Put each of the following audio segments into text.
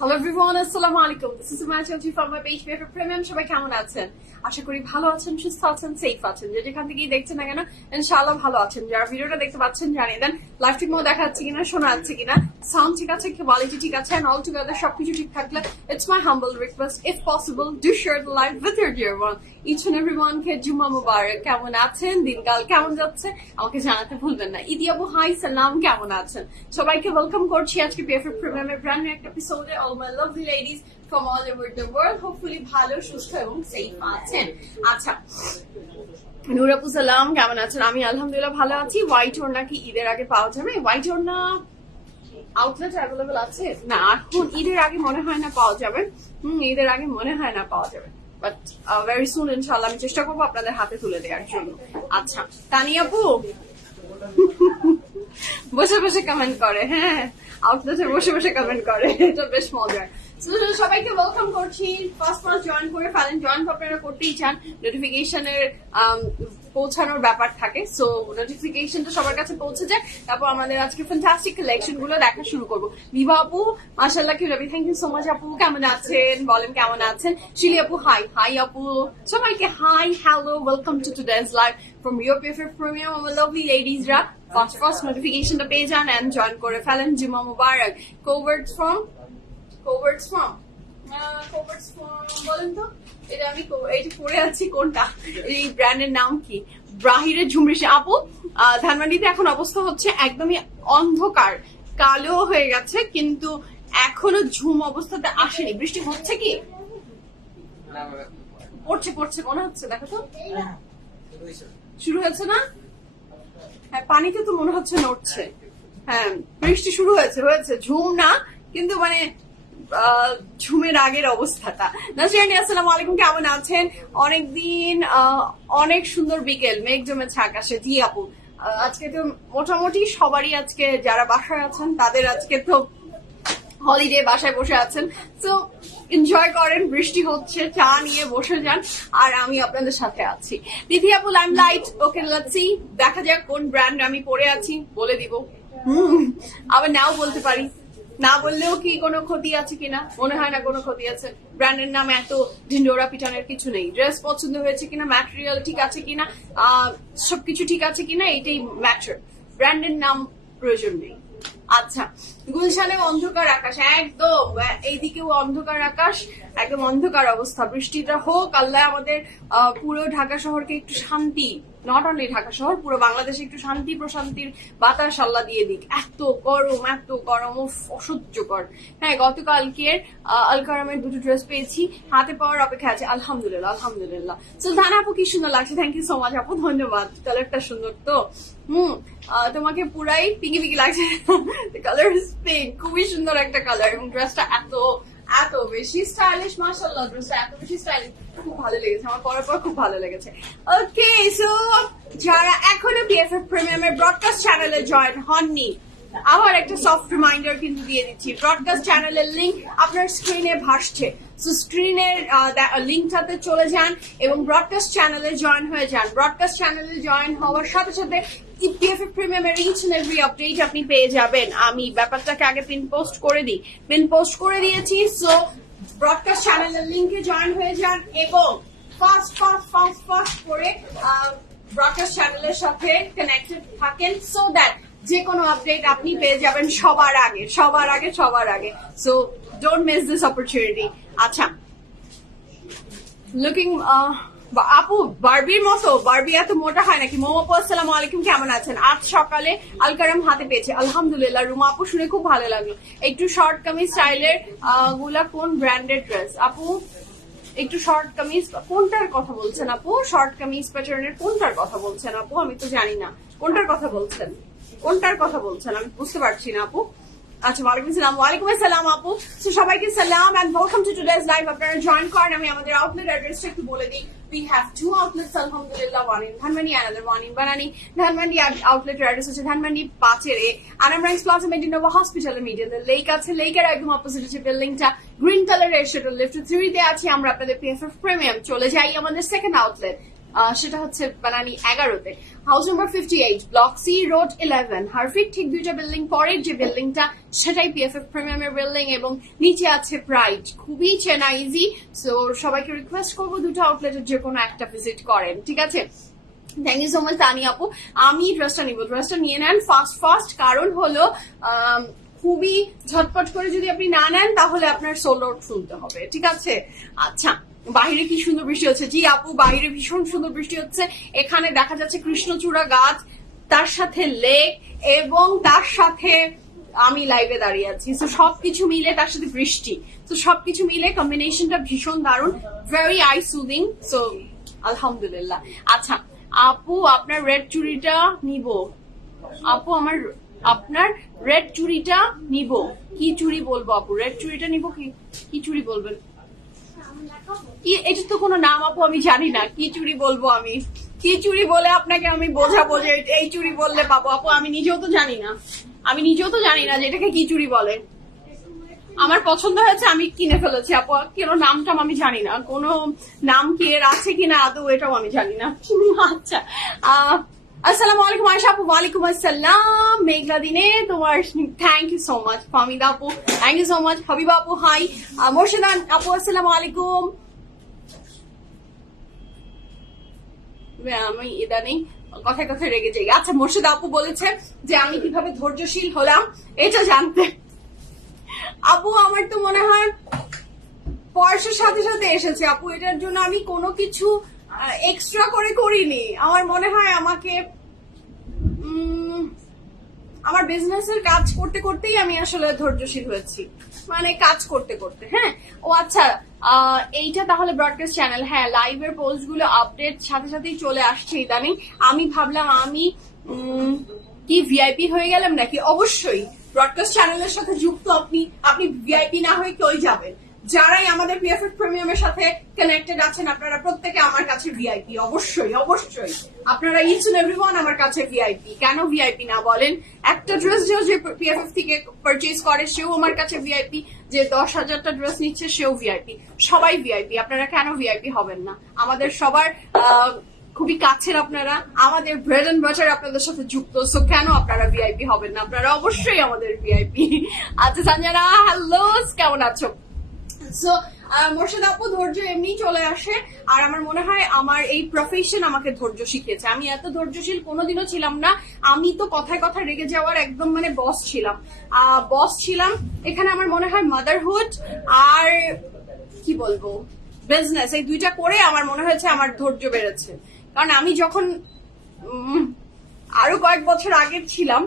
Hello everyone, assalamu alaikum. This is Sumaya Chelchi from my page Favorite Premium. সবাই কেমন আছেন? আশা করি ভালো আছেন, সুস্থ আছেন, সেফ আছেন। যেখান থেকেই দেখছেন না কেন ইনশাআল্লাহ ভালো আছেন। যারা ভিডিওটা দেখতে পাচ্ছেন জানিয়ে দেন লাইভ ঠিক মতো দেখা যাচ্ছে কিনা, শোনা যাচ্ছে কিনা, সাউন্ড ঠিক আছে, কোয়ালিটি ঠিক আছে, and all together সবকিছু ঠিক থাকলে it's my humble request, if possible do share the live with your dear one. Each and everyone কে জুম্মা মুবারক। কেমন আছেন, দিনকাল কেমন যাচ্ছে আমাকে জানাতে ভুলবেন না। ইদি আপু হাই, সালাম, কেমন আছেন? সবাইকে ওয়েলকাম করছি আজকে PFF প্রিমিয়ামের ব্র্যান্ড নিউ একটা এপিসোডে। all my lovely ladies from all over the world, hopefully ভালো, সুস্থ এবং সেফ আছেন। আচ্ছা, নূর আপু সালাম, কেমন আছেন? আমি আলহামদুলিল্লাহ ভালো আছি। হোয়াইট ওড়না কি ঈদের আগে পাওয়া যাবে? হোয়াইট ওড়না আউটলেট অ্যাভেলেবল আছে না, এখন ঈদের আগে মনে হয় না পাওয়া যাবে। ঈদের আগে মনে হয় না পাওয়া যাবে, বাট ভেরি সুন ইনশাআল্লাহ আমি চেষ্টা করবো আপনাদের হাতে তুলে দেওয়ার জন্য। আচ্ছা, তানিয়া আপু বসে বসে কমেন্ট করে, হ্যাঁ আউটলেটে বসে বসে কমেন্ট করে, এটা বেশ মজার। সবাইকে ওয়েলকাম করছি। ফার্স্ট জয়েন করে ফেলেন, জয়েন আপনারা করতেই চান, নোটিফিকেশনের পৌঁছানোর ব্যাপার থাকে, সো নোটিফিকেশনটা সবার কাছে পৌঁছে যায়, তারপর আমাদের আজকে ফ্যান্টাস্টিক কালেকশন গুলো দেখা শুরু করবো। বিভা আপু মাশাআল্লাহ কি রবি, থ্যাংক ইউ সো মাচ আপু, কেমন আছেন বলেন, কেমন আছেন? শিলি আপু হাই, হাই আপু, সবাইকে hi, hello, welcome to today's live from your PFF premium. আমার লাভলি লেডিজরা ফার্স্ট নোটিফিকেশনটা পেয়ে যান এন্ড জয়েন করে ফেলেন। জুম্মা মুবারক। কোভার্টস ফ্রম বলেন তো, এটা আমি এইটা পরে আছি কোনটা, এই ব্র্যান্ডের নাম কি? ব্রাহিরের ঝুমরিশি আপু। ধানমন্ডিতে এখন অবস্থা হচ্ছে একদমই অন্ধকার, কালো হয়ে গেছে, কিন্তু এখনো ঝুম অবস্থাতে আসেনি। বৃষ্টি হচ্ছে কি? পড়ছে পড়ছে মনে হচ্ছে, দেখো তো শুরু হয়েছে না? হ্যাঁ, পানিতে তো মনে হচ্ছে নড়ছে। হ্যাঁ, বৃষ্টি শুরু হয়েছে, ঝুম না কিন্তু মানে ঝুমের আগের অবস্থাটা। নাসরিয়ানি আসসালামু আলাইকুম, কেমন আছেন? অনেকদিন, অনেক সুন্দর বিকেল, মেঘ জমেছে আকাশে। জি আপু, আজকে তো মোটামুটি সবারই আজকে, যারা বাসায় আছেন তাদের আজকে তো হলিডে, বাসায় বসে আছেন, তো এনজয় করেন। বৃষ্টি হচ্ছে, চা নিয়ে বসে যান, আর আমি আপনাদের সাথে আছি। দিদি আপু লাইমলাইট, ওকে লেটস সি, দেখা যাক কোন ব্র্যান্ড আমি পরে আছি, বলে দিব। আবার নাও বলতে পারি, না বললেও কি কোনো ক্ষতি আছে কিনা, মনে হয় না কোনো ক্ষতি আছে। ব্র্যান্ডের নাম এত ঢিন্ডোরা পিটানোর কিছু নেই। ড্রেস পছন্দ হয়েছে কিনা, ম্যাটেরিয়াল ঠিক আছে কিনা, সবকিছু ঠিক আছে কিনা, এটাই ম্যাটার, ব্র্যান্ডের নাম প্রয়োজন নেই। আচ্ছা, গুলশানে অন্ধকার আকাশ, একদম এইদিকেও অন্ধকার আকাশ, একদম অন্ধকার অবস্থা। বৃষ্টিটা হোক, আল্লাহ আমাদের পুরো ঢাকা শহরকে একটু শান্তি, নট অনলি ঢাকা শহর, পুরো বাংলাদেশে একটু শান্তি প্রশান্তির বাতাস আল্লাহ দিয়ে দিক। এত গরম, অসহ্যকর। হ্যাঁ, গতকালকে আলকারামের দুটো ড্রেস পেয়েছি, হাতে পাওয়ার অপেক্ষা আছে। আলহামদুলিল্লাহ। সুলতানা আপু কি সুন্দর লাগছে, থ্যাংক ইউ সো মাচ আপু, ধন্যবাদ। কালারটা সুন্দর তো। তোমাকে পুরাই পিঙ্কি লাগছে, কালার ইজ পিঙ্ক, খুবই সুন্দর একটা কালার, এবং ড্রেসটা এত বেশি স্টাইলিশ, মাশাআল্লাহ, ড্রেসটা এত বেশি স্টাইলিশ, খুব ভালো লেগেছে আমার, পরার পর খুব ভালো লেগেছে। ওকে, সো যারা এখনো PFF প্রিমিয়ামের ব্রডকাস্ট চ্যানেলে জয়েন হননি, আবার একটা সফট রিমাইন্ডার কিন্তু দিয়ে দিচ্ছি, ব্রডকাস্ট চ্যানেলের লিঙ্ক আপনার স্ক্রিনে ভাসছে, সো স্ক্রিনের লিঙ্কটাতে চলে যান এবং ব্রডকাস্ট চ্যানেলে জয়েন হয়ে যান। ব্রডকাস্ট চ্যানেলে জয়েন হওয়ার সাথে সাথে PFF প্রিমিয়ামের ইচ এন্ড এভরি আপডেট আপনি পেয়ে যাবেন। আমি ব্যাপারটাকে আগে পিন পোস্ট করে দিয়েছি, সো ব্রডকাস্ট চ্যানেলের লিঙ্কে জয়েন হয়ে যান এবং ফাস্ট করে ব্রডকাস্ট চ্যানেলের সাথে কানেক্টেড থাকেন, সো দ্যাট যে কোনো আপডেট আপনি পেয়ে যাবেন সবার আগে। So don't miss this opportunity. আচ্ছা, লুকিং আপু বারবির মতো, বারবি এত মোটা হয় নাকি? মোমো আপু আসসালামু আলাইকুম, কেমন আছেন? আজ সকালে আলকারাম হাতে পেয়েছে, আলহামদুলিল্লাহ। রুমা আপু শুনে খুব ভালো লাগলো। একটু শর্ট কামিজ স্টাইলের গুলা কোন ব্র্যান্ডের ড্রেস আপু? একটু শর্ট কামিজ কোনটার কথা বলছেন আপু? শর্ট কামিজ প্যাটার্নের কোনটার কথা বলছেন আপু? আমি তো জানি না কোনটার কথা বলছেন, কোনটার কথা বলছেন আমি বুঝতে পারছি না আপু। আচ্ছা, ওয়ালাইকুম আসসালাম আপু। তো সবাইকে সালাম and welcome to today's live. আপনারা জয়েন করেন। আমি আমাদের আউটলেট অ্যাড্রেসটা একটু বলে দিই। We have 2 outlets, alhamdulillah, one in Dhanmandi, another one in Banani. Dhanmandi outlet address হচ্ছে Dhanmandi 5 Anamranks Plaza, Medinova Hospital এর মিডিয়াতে লেক আছে। লেকের একদম অপোজিট হচ্ছে বিল্ডিংটা, গ্রিন কালারের, সেটা লিফট 3 তে আছে। আমরা আপনাদের PFF প্রিমিয়াম চলে যাই আমাদের সেকেন্ড আউটলেট, সেটা হচ্ছে বানানি 11-তে, house number 58, block C, road 11, হারফিক। ঠিক 2টা বিল্ডিং পরের যে বিল্ডিংটা সেটাই PFF প্রিমিয়ামের বিল্ডিং, এবং নিচে আছে প্রাইড। খুবই চেনা, ইজি। সো সবাইকে রিকোয়েস্ট করবো 2টা আউটলেটের যে কোনো একটা ভিজিট করেন, ঠিক আছে? থ্যাংক ইউ সো মাচ তানি আপু। আমি ড্রেসটা নিব, ড্রেসটা নিয়ে নেন ফাস্ট, কারণ হলো খুবই ঝটপট করে যদি আপনি না নেন তাহলে আপনার সোল আউট শুনতে হবে, ঠিক আছে? আচ্ছা, বাহিরে কি সুন্দর বৃষ্টি হচ্ছে। জি আপু, বাহিরে ভীষণ সুন্দর বৃষ্টি হচ্ছে। এখানে দেখা যাচ্ছে কৃষ্ণচূড়া গাছ, তার সাথে লেক, এবং তার সাথে আমি লাইভে দাঁড়িয়ে আছি। তো সবকিছু মিলে, তার সাথে বৃষ্টি, তো সবকিছু মিলে কম্বিনেশনটা ভীষণ দারুণ, ভেরি আই সুদিং। সো আলহামদুলিল্লাহ। আচ্ছা আপু, আপনার রেড চুড়িটা নিব আপু, আপনার রেড চুড়িটা নিব। কি চুড়ি বলবো আপু? রেড চুড়িটা নিব, কি চুড়ি বলবেন? কি, এটা তো কোনো নাম আপু, আমি জানি না। কি চুড়ি বলবো আমি? কি চুড়ি বলে আপনাকে আমি বোঝাবো যে এই চুড়ি বললে পাবো আপু? আমি নিজেও তো জানি না, যে এটাকে কি চুড়ি বলে। আমার পছন্দ হয়েছে, আমি কিনে ফেলেছি আপু। কেন নামটাম আমি জানি না, কোনো নাম কি এর আছে কিনা আদৌ এটাও আমি জানি না। আচ্ছা, আসসালামু আলাইকুম আয়েশা আপু। ওয়ালাইকুম আসসালাম। মেঘলা দিনে তোমার, thank you so much. Famida আপু, thank you so much. Habiba আপু হাই। মোর্শেদা আপু আসসালামু আলাইকুম। আমি ইদানিং কথায় কথায় রেগে যাই। আচ্ছা, মোর্শেদা আপু বলেছে যে আমি কিভাবে ধৈর্যশীল হলাম এটা জানতে। আপু আমার তো মনে হয় বয়সের সাথে সাথে এসেছে আপু, এটার জন্য আমি কোনো কিছু এক্সট্রা করে করিনি। আমার মনে হয় আমাকে আমার বিজনেসের কাজ করতে করতেই আমি আসলে ধৈর্যশীল হয়েছি, মানে কাজ করতে করতে। হ্যাঁ, ও আচ্ছা, এইটা তাহলে ব্রডকাস্ট চ্যানেল। হ্যাঁ, লাইভের পোস্ট গুলো আপডেট সাথে সাথেই চলে আসছে ইদানিং। আমি ভাবলাম আমি কি ভিআইপি হয়ে গেলাম নাকি? অবশ্যই ব্রডকাস্ট চ্যানেলের সাথে যুক্ত আপনি ভিআইপি না হয়ে কই যাবেন? যারাই আমাদের PFF প্রিমিয়ামের সাথে কানেক্টেড আছেন, আপনারা প্রত্যেকে আমার কাছে ভিআইপি। অবশ্যই আপনারা ইচ এন্ড এভরিওয়ান আমার কাছে ভিআইপি। কেন ভিআইপি না বলেন? একটা ড্রেস যে PFF থেকে পারচেজ করে সেও আমার কাছে ভিআইপি, যে 10,000টা ড্রেস নিচ্ছে সেও ভিআইপি। সবাই ভিআইপি। আপনারা কেন ভিআইপি হবেন না? আমাদের সবার খুবই কাছের আপনারা, আমাদের ব্রেড এন্ড বাটার আপনাদের সাথে যুক্ত। সো কেন আপনারা ভিআইপি হবেন না? আপনারা অবশ্যই আমাদের ভিআইপি। আচ্ছা সঞ্জনা, হ্যালো, কেমন আছো? সো মোর্শেদ আপু, ধৈর্য এমনি চলে আসে, আর আমার মনে হয় আমার এই প্রফেশন আমাকে ধৈর্য শিখিয়েছে। আমি এত ধৈর্যশীল কোনোদিনও ছিলাম না। আমি তো কথায় কথায় রেগে যাওয়ার একদম মানে বস ছিলাম। এখানে আমার মনে হয় মাদারহুড আর কি বলবো বিজনেস, এই 2টা করে আমার মনে হয়েছে আমার ধৈর্য বেড়েছে। কারণ আমি যখন আরো কয়েক বছর আগের ছিলাম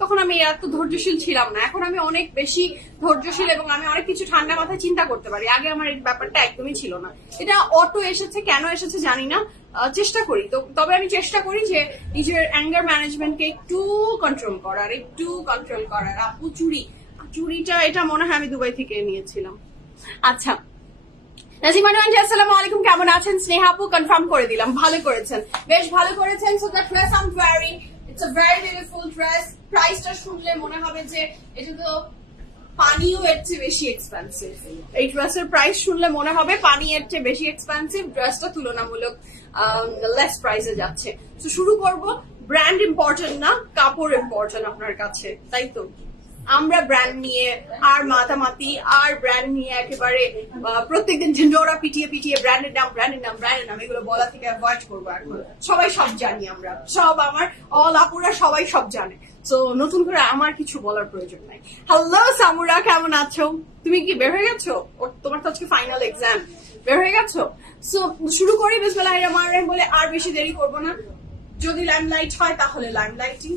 তখন আমি এত ধৈর্যশীল ছিলাম না। এখন আমি অনেক বেশি ধৈর্যশীল, এবং আমি অনেক কিছু ঠান্ডা মাথায় চিন্তা করতে পারি। আগে আমার এই ব্যাপারটা একদমই ছিল না। এটা অটো এসেছে, কেন এসেছে জানি না। চেষ্টা করি তো, তবে আমি চেষ্টা করি যে নিজের অ্যাঙ্গার ম্যানেজমেন্টকে একটু কন্ট্রোল করার। আপু চুড়িটা এটা মনে হয় আমি দুবাই থেকে নিয়েছিলাম। আচ্ছা, নাজিমান আসসালামু আলাইকুম, কেমন আছেন? স্নেহা আপু কনফার্ম করে দিলাম, ভালো করেছেন, বেশ ভালো করেছেন। So that dress I am wearing, it's a very beautiful dress. প্রাইসটা শুনলে মনে হবে যে এটা তো পানিও এর চেয়ে বেশি এক্সপেন্সিভ। এই ড্রেসের প্রাইস শুনলে মনে হবে পানি এর চেয়ে বেশি এক্সপেন্সিভ। ড্রেসটা তুলনামূলক লেস প্রাইসে যাচ্ছে। তো শুরু করব। ব্র্যান্ড ইম্পর্টেন্ট না, কাপড় ইম্পর্টেন্ট আপনার কাছে, তাই তো? আমরা ব্র্যান্ড নিয়ে আর মাতামাতি আর ব্র্যান্ড নিয়ে একেবারে প্রত্যেকদিন ঝিন্ডোরা পিটিয়ে পিটিয়ে ব্র্যান্ডের নাম এগুলো বলা থেকে অ্যাভয়েড করবো। এখন সবাই সব জানি, আমরা সব, আমার অল আপুরা সবাই সব জানে, তো নতুন করে আমার কিছু বলার প্রয়োজন নাই। হ্যালো সামুরা, কেমন আছো? তুমি কি বের হয়ে গেছো? তোমার তো আজকে ফাইনাল এক্সাম, বের হয়ে গেছো? সো শুরু করি বিসমিল্লাহির রহমানির রহিম বলে, আর বেশি দেরি করবো না। যদি লাইমলাইট হয় তাহলে লাইমলাইটিং,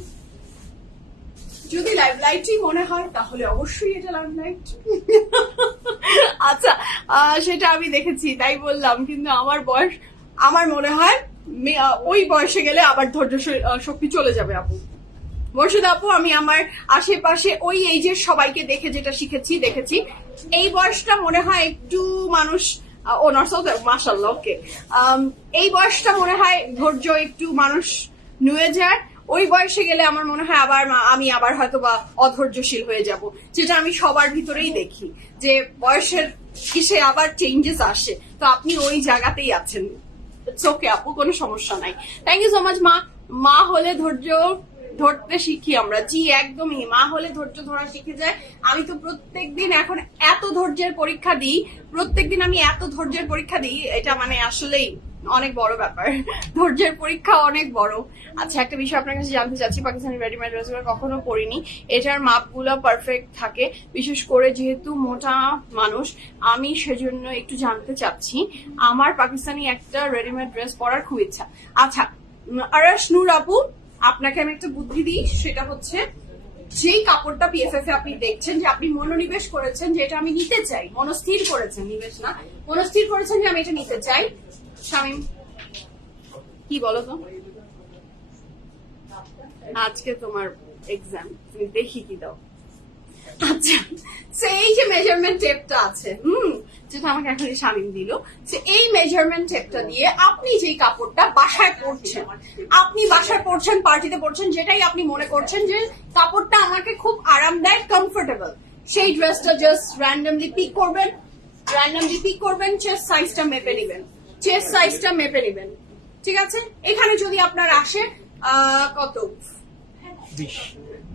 যদি লাইমলাইটই মনে হয় তাহলে অবশ্যই এটা লাইমলাইট। আচ্ছা, সেটা আমি দেখেছি তাই বললাম, কিন্তু আমার বয়স, আমার মনে হয় ওই বয়সে গেলে আবার ধৈর্য শক্তি চলে যাবে। আপু মোর্শেদ আপু, আমি আমার আশেপাশে ওই এইজের সবাইকে দেখে যেটা দেখেছি এই বয়সটা মনে হয় একটু মানুষ, ও নরসাল মাশাআল্লাহ, ওকে, এই বয়সটা মনে হয় ধৈর্য একটু মানুষ নুয়ে যায়। ওই বয়সে গেলে আমার মনে হয় আমি আবার হয়তো বা অধৈর্যশীল হয়ে যাব, যেটা আমি সবার ভিতরেই দেখি যে বয়সের কিসে আবার চেঞ্জেস আসে। তো আপনি ওই জায়গাতেই আছেন, ওকে আপু, কোনো সমস্যা নাই। Thank you so much. মা হলে ধৈর্য ধরতে শিখি আমরা, জি একদমই, মা হলে ধৈর্য ধরা শিখে যায়। আমি তো প্রত্যেকদিন এখন এত ধৈর্যের পরীক্ষা দিই, প্রত্যেকদিন আমি এত ধৈর্যের পরীক্ষা দিই, এটা মানে আসলেই অনেক বড় ব্যাপার, ধৈর্যের পরীক্ষা অনেক বড়। আচ্ছা, একটা বিষয় আপনার কাছে জানতে চাচ্ছি, পাকিস্তানি রেডিমেড ড্রেসগুলো কখনো পরিনি, এটার মাপগুলো পারফেক্ট থাকে, বিশেষ করে যেহেতু মোটা মানুষ আমি, সেজন্য একটু জানতে চাচ্ছি। আমার পাকিস্তানি একটা রেডিমেড ড্রেস পরার খুব ইচ্ছা। আচ্ছা আরাশ নূর আপু, আপনাকে আমি একটা বুদ্ধি দিই, সেটা হচ্ছে যেই কাপড়টা পিএফএফ এ আপনি দেখছেন, যে আপনি মনোনিবেশ করেছেন যে এটা আমি নিতে চাই, মনস্থির করেছেন, নিবেশ না, মনস্থির করেছেন যে আমি এটা নিতে চাই। শামীম কি বলো তো, আজকে তোমার এক্সাম, তুমি দেখি কি দাও। আচ্ছা, এই যে মেজারমেন্ট টেপটা আছে, যেটা আমাকে এখন শামীম দিল, যে এই মেজারমেন্ট টেপটা দিয়ে আপনি যেই কাপড়টা বাসায় পরছেন, আপনি বাসায় পরছেন, পার্টিতে পরছেন, যেটাই আপনি মনে করছেন যে কাপড়টা আমাকে খুব আরামদায়ক, কমফোর্টেবল, সেই ড্রেসটা জাস্ট র্যান্ডমলি পিক করবেন, চেস্ট সাইজটা মেপে নেবেন, ঠিক আছে? এখানে যদি আপনার আসে কত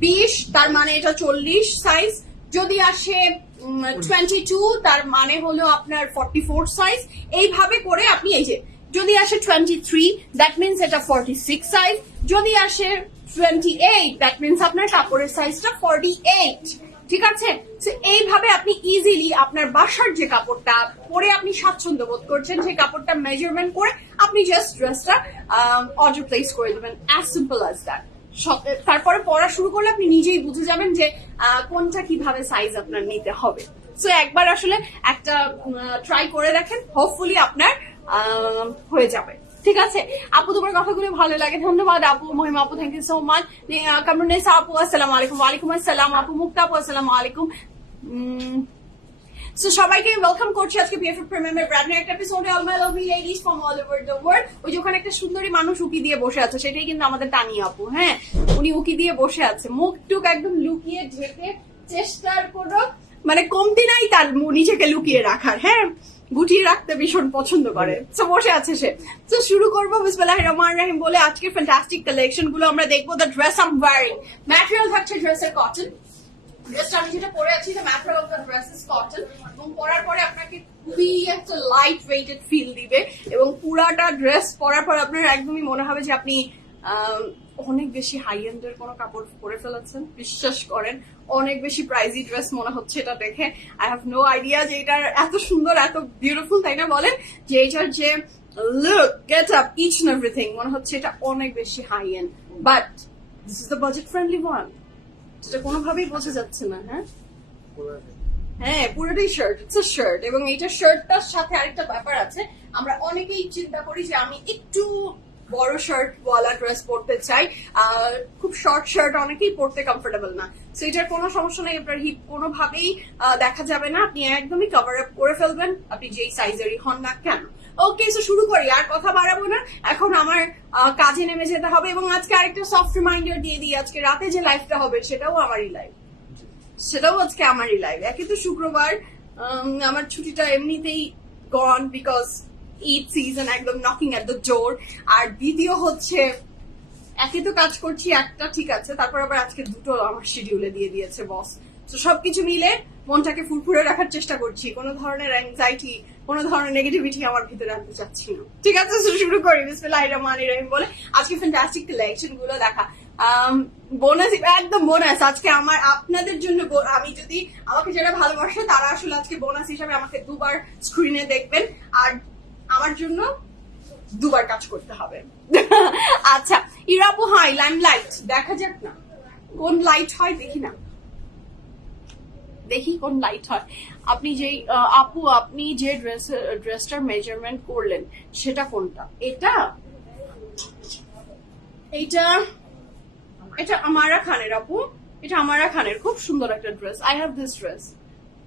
20, তার মানে এটা 40 সাইজ। যদি আসে 22, তার মানে হলো আপনার 44 সাইজ। এইভাবে করে আপনি, এই যে যদি আসে 23, দ্যাট মিনস এটা 46 সাইজ। যদি আসে 28, দ্যাট মিনস আপনার কাপড়ের সাইজটা 48, ঠিক আছে? এইভাবে আপনি ইজিলি আপনার বাসার যে কাপড়টা পরে আপনি স্বাচ্ছন্দ্য বোধ করছেন, সেই কাপড়টা মেজারমেন্ট করে আপনি জাস্ট ড্রেসটা অর্ডার প্লেস করে দেবেন, অ্যাজ সিম্পল অ্যাজ দ্যাট। তারপরে পড়া শুরু করলে আপনি নিজেই বুঝে যাবেন যে কোনটা কিভাবে সাইজ আপনার নিতে হবে। সো একবার আসলে একটা ট্রাই করে দেখেন, হোপফুলি আপনার হয়ে যাবে, ঠিক আছে? আপু, তোমার কথাগুলো ভালো লাগে, ধন্যবাদ আপু। মহিমা আপু, thank you so much. Kamrunnessa আপু, আসসালামু আলাইকুম। ওয়ালাইকুম আসসালাম আপু। মুক্তা আপু, আসসালামু আলাইকুম। সো সবাইকে ওয়েলকাম করছি আজকে পিএফএফ প্রিমিয়ামের ব্র্যান্ড নিউ একটা এপিসোডে। All my lovely ladies from all over the world. ওই যে ওখানে একটা সুন্দরী মানুষ উকি দিয়ে বসে আছে, সেটাই কিন্তু আমাদের তানিয়া আপু। হ্যাঁ, উনি উকি দিয়ে বসে আছে, মুখ টুক একদম লুকিয়ে ঢেকে চেষ্টার কোনো মানে কমতি নাই তার নিজেকে লুকিয়ে রাখার। হ্যাঁ, গুটিয়ে রাখতে ভীষণ পছন্দ করে, তো বসে আছে সে। তো শুরু করবো বিসমিল্লাহির রহমানির রহিম বলে। আজকে ফ্যান্টাস্টিক কালেকশন গুলো আমরা দেখবো। The dress I am wearing, material থাকছে ড্রেসের কটন। ড্রেসটা আমি যেটা পরে আছি, the material of the dress is cotton, এবং পরার পরে আপনাকে খুবই একটা লাইট ওয়েটেড ফিল দিবে, এবং পুরাটা ড্রেস পরার পর আপনার একদমই মনে হবে যে আপনি অনেক বেশি হাই এন্ডের কোনো কাপড় পরে ফেলেছেন। বিশ্বাস করেন, অনেক বেশি প্রাইজি ড্রেস মনে হচ্ছে এটা দেখে। আই হ্যাভ নো আইডিয়া যে এটার এত সুন্দর, এত বিউটিফুল, তাই না বলেন? যে এটার যে look, get up, each and everything, মনে হচ্ছে এটা অনেক বেশি high end, but this is the budget friendly one, যেটা কোনোভাবেই বোঝা যাচ্ছে না। হ্যাঁ, পুরোটাই শার্ট, ইটস আ শার্ট। এবং এইটা শার্টটার সাথে আরেকটা ব্যাপার আছে, আমরা অনেকেই চিন্তা করি যে আমি একটু বড় শার্ট ওয়ালা ড্রেস পরতে চাই, খুব শর্ট শার্ট অনেকেই পরতে কমফোর্টেবল না। সো এটার কোনো সমস্যা নেই, আপনার হিপ কোনোভাবেই দেখা যাবে না, আপনি একদমই কভার আপ করে ফেলবেন, আপনি যেই সাইজেরই হন না কেন। ওকে, সো শুরু করি, আর কথা বাড়াবো না, এখন আমার কাজে নেমে যেতে হবে। এবং আজকে আরেকটা সফট রিমাইন্ডার দিয়ে দিই, আজকে রাতে যে লাইভটা হবে সেটাও আমারই লাইভ, একে তো শুক্রবার, আমার ছুটিটা এমনিতেই গন, বিকজ ঈদ সিজন একদম নকিং এট দ্য ডোর। আর দ্বিতীয় হচ্ছে একে তো কাজ করছি একটা, ঠিক আছে, তারপর আবার আজকে দুটো আমার শিডিউলে দিয়ে দিয়েছে বস। তো সবকিছু মিলে মনটাকে ফুরফুরে রাখার চেষ্টা করছি, কোনো ধরনের অ্যাংজাইটি, কোনো ধরনের নেগেটিভিটি আমার ভিতরে আনতে চাচ্ছি না। ঠিক আছে, শুরু করি বিসমিল্লাহির রহমানির রহিম বলে। আজকে ফ্যান্টাস্টিক কালেকশন গুলো দেখা, বোনাস, একদম বোনাস আজকে আমার আপনাদের জন্য। আমি যদি আমাকে যারা ভালোবাসে তারা আসলে আজকে বোনাস হিসাবে আমাকে দুবার স্ক্রিনে দেখবেন, আর আমার জন্য দুবার কাজ করতে হবে। আচ্ছা ইরাপু, হাই লাইমলাইট, দেখা যাক না কোন লাইট হয়, দেখি না, দেখি কোন লাইট হয়। আপনি যেই আপু, আপনি যে ড্রেসটার মেজারমেন্ট করলেন সেটা কোনটা? এটা এইটা এটা আমারা খানের আপু, এটা আমারা খানের খুব সুন্দর একটা dress. I have this dress,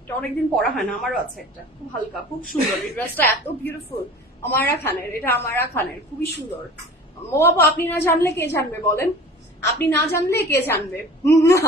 এটা অনেকদিন পরা হয় না, আমারও আছে একটা, খুব হালকা, খুব সুন্দর। এই ড্রেসটা এত বিউটিফুল, আমারা খানের, এটা আমারা খানের, খুবই সুন্দর। ও আপু, আপনি না জানলে কে জানবে বলেন, আপনি না জানলে কে জানবে?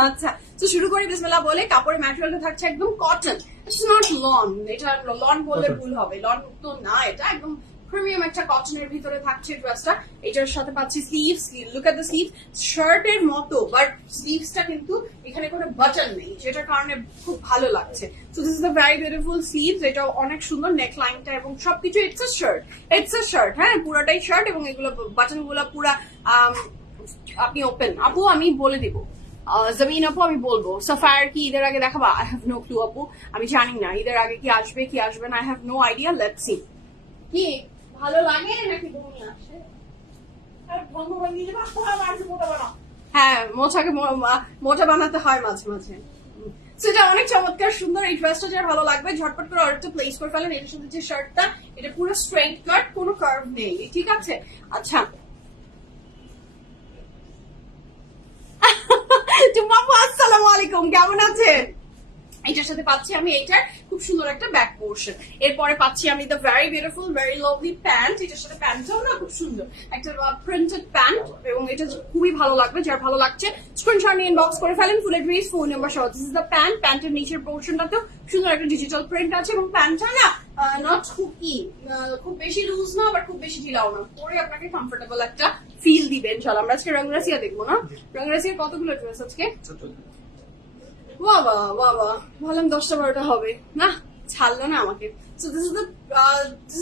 আচ্ছা, তো শুরু করি বিসমিল্লাহ বলে। কাপড়ের ম্যাটেরিয়ালটা থাকছে একদম কটন, ইটস নট লন, এটা লন বললে ভুল হবে, লন তো না, এটা একদম প্রিমিয়াম একটা কটনের ভিতরে থাকছে ড্রেসটা। এটার সাথে পাচ্ছি sleeves, look at the sleeve, শার্টের মতো, বাট স্লিভসটা কিন্তু এখানে কোনো বাটন নেই, যেটার কারণে খুব ভালো লাগছে। So this is the very beautiful sleeves, এটা অনেক সুন্দর, নেক লাইনটা এবং সবকিছু, it's a shirt, it's a shirt, হ্যাঁ পুরাটাই শার্ট, এবং এগুলো বাটন গুলো পুরা আপনি ওপেন। আপু আমি বলে দিব, জমিন আপু আমি বলবো, সাফায়ার কি ঈদের আগে দেখাবা? আই হ্যাভ নো ক্লু আপু, আমি জানি না ঈদের আগে কি আসবে কি আসবে না, I have no idea, let's see. কি ভালো লাগে নাকি বমি আসে? হ্যাঁ, মোটাকে মোটা বানাতে হয় মাঝে মাঝে। সেটা অনেক চমৎকার সুন্দর। এই ড্রেসটা যার ভালো লাগবে ঝটপট করে অর্ডারটা প্লেস করে ফেলেন। এটার সাথে যে শার্টটা, এটা পুরো স্ট্রেইট কাট, কোনো কার্ভ নেই, ঠিক আছে? আচ্ছা বাবু, আসসালামু আলাইকুম, কেমন আছেন? এটার সাথে পাচ্ছি আমি এইটার খুব সুন্দর একটা ব্যাক পোর্শন, এরপরে পাচ্ছি আমি the very beautiful very lovely pant. এটার সাথে প্যান্টটাও না খুব সুন্দর, একটা প্রিন্টেড প্যান্ট, এবং এটা খুবই ভালো লাগবে। যার ভালো লাগছে স্ক্রিনশট নিয়ে ইনবক্স করে ফেলেন, ফুল অ্যাড্রেস, ফোন নাম্বার সহ। দিস ইজ দ্য প্যান্ট, প্যান্টের নিচের পোর্শনটাতেও সুন্দর একটা ডিজিটাল প্রিন্ট আছে, এবং প্যান্টটা না নট খুব বেশি লুজ না, আবার খুব বেশি ঢিলাও না, পরে আপনাকে কমফোর্টেবল একটা ফিল দিবেন। চল আমরা আজকে রংরাসিয়া দেখবো না? রংরাসিয়ার কতগুলো ড্রেস আজকে? বাবা বাবা, ভাবলাম 10টা-12টা হবে, না ছাড়লো না আমাকে। So this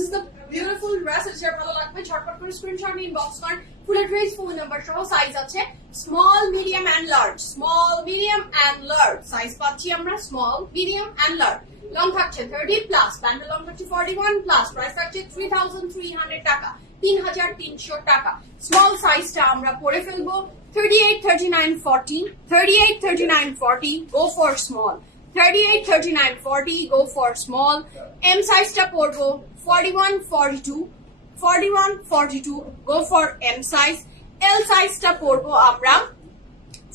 is the beautiful dress, এটা ভালো লাগবে ঝটপট করে স্ক্রিনশট নিয়ে ইনবক্স করেন, ফুল অ্যাড্রেস, ফোন নাম্বার সহ। সাইজ আছে small, medium and large, small, medium and large size পাচ্ছি আমরা, small, medium and large. Long থাকছে 30 প্লাস, প্যান্টের লং থাকছে 41 প্লাস, প্রাইস থাকছে 3300 টাকা, 3300 টাকা। স্মল সাইজটা আমরা পরে ফেলবো 38, 39, 40, 38, 39, 40, go for small, 38, 39, 40, go for small. M size-টা পড়বো 41, 42, 41, 42, go for M size. L size-টা পড়বো আমরা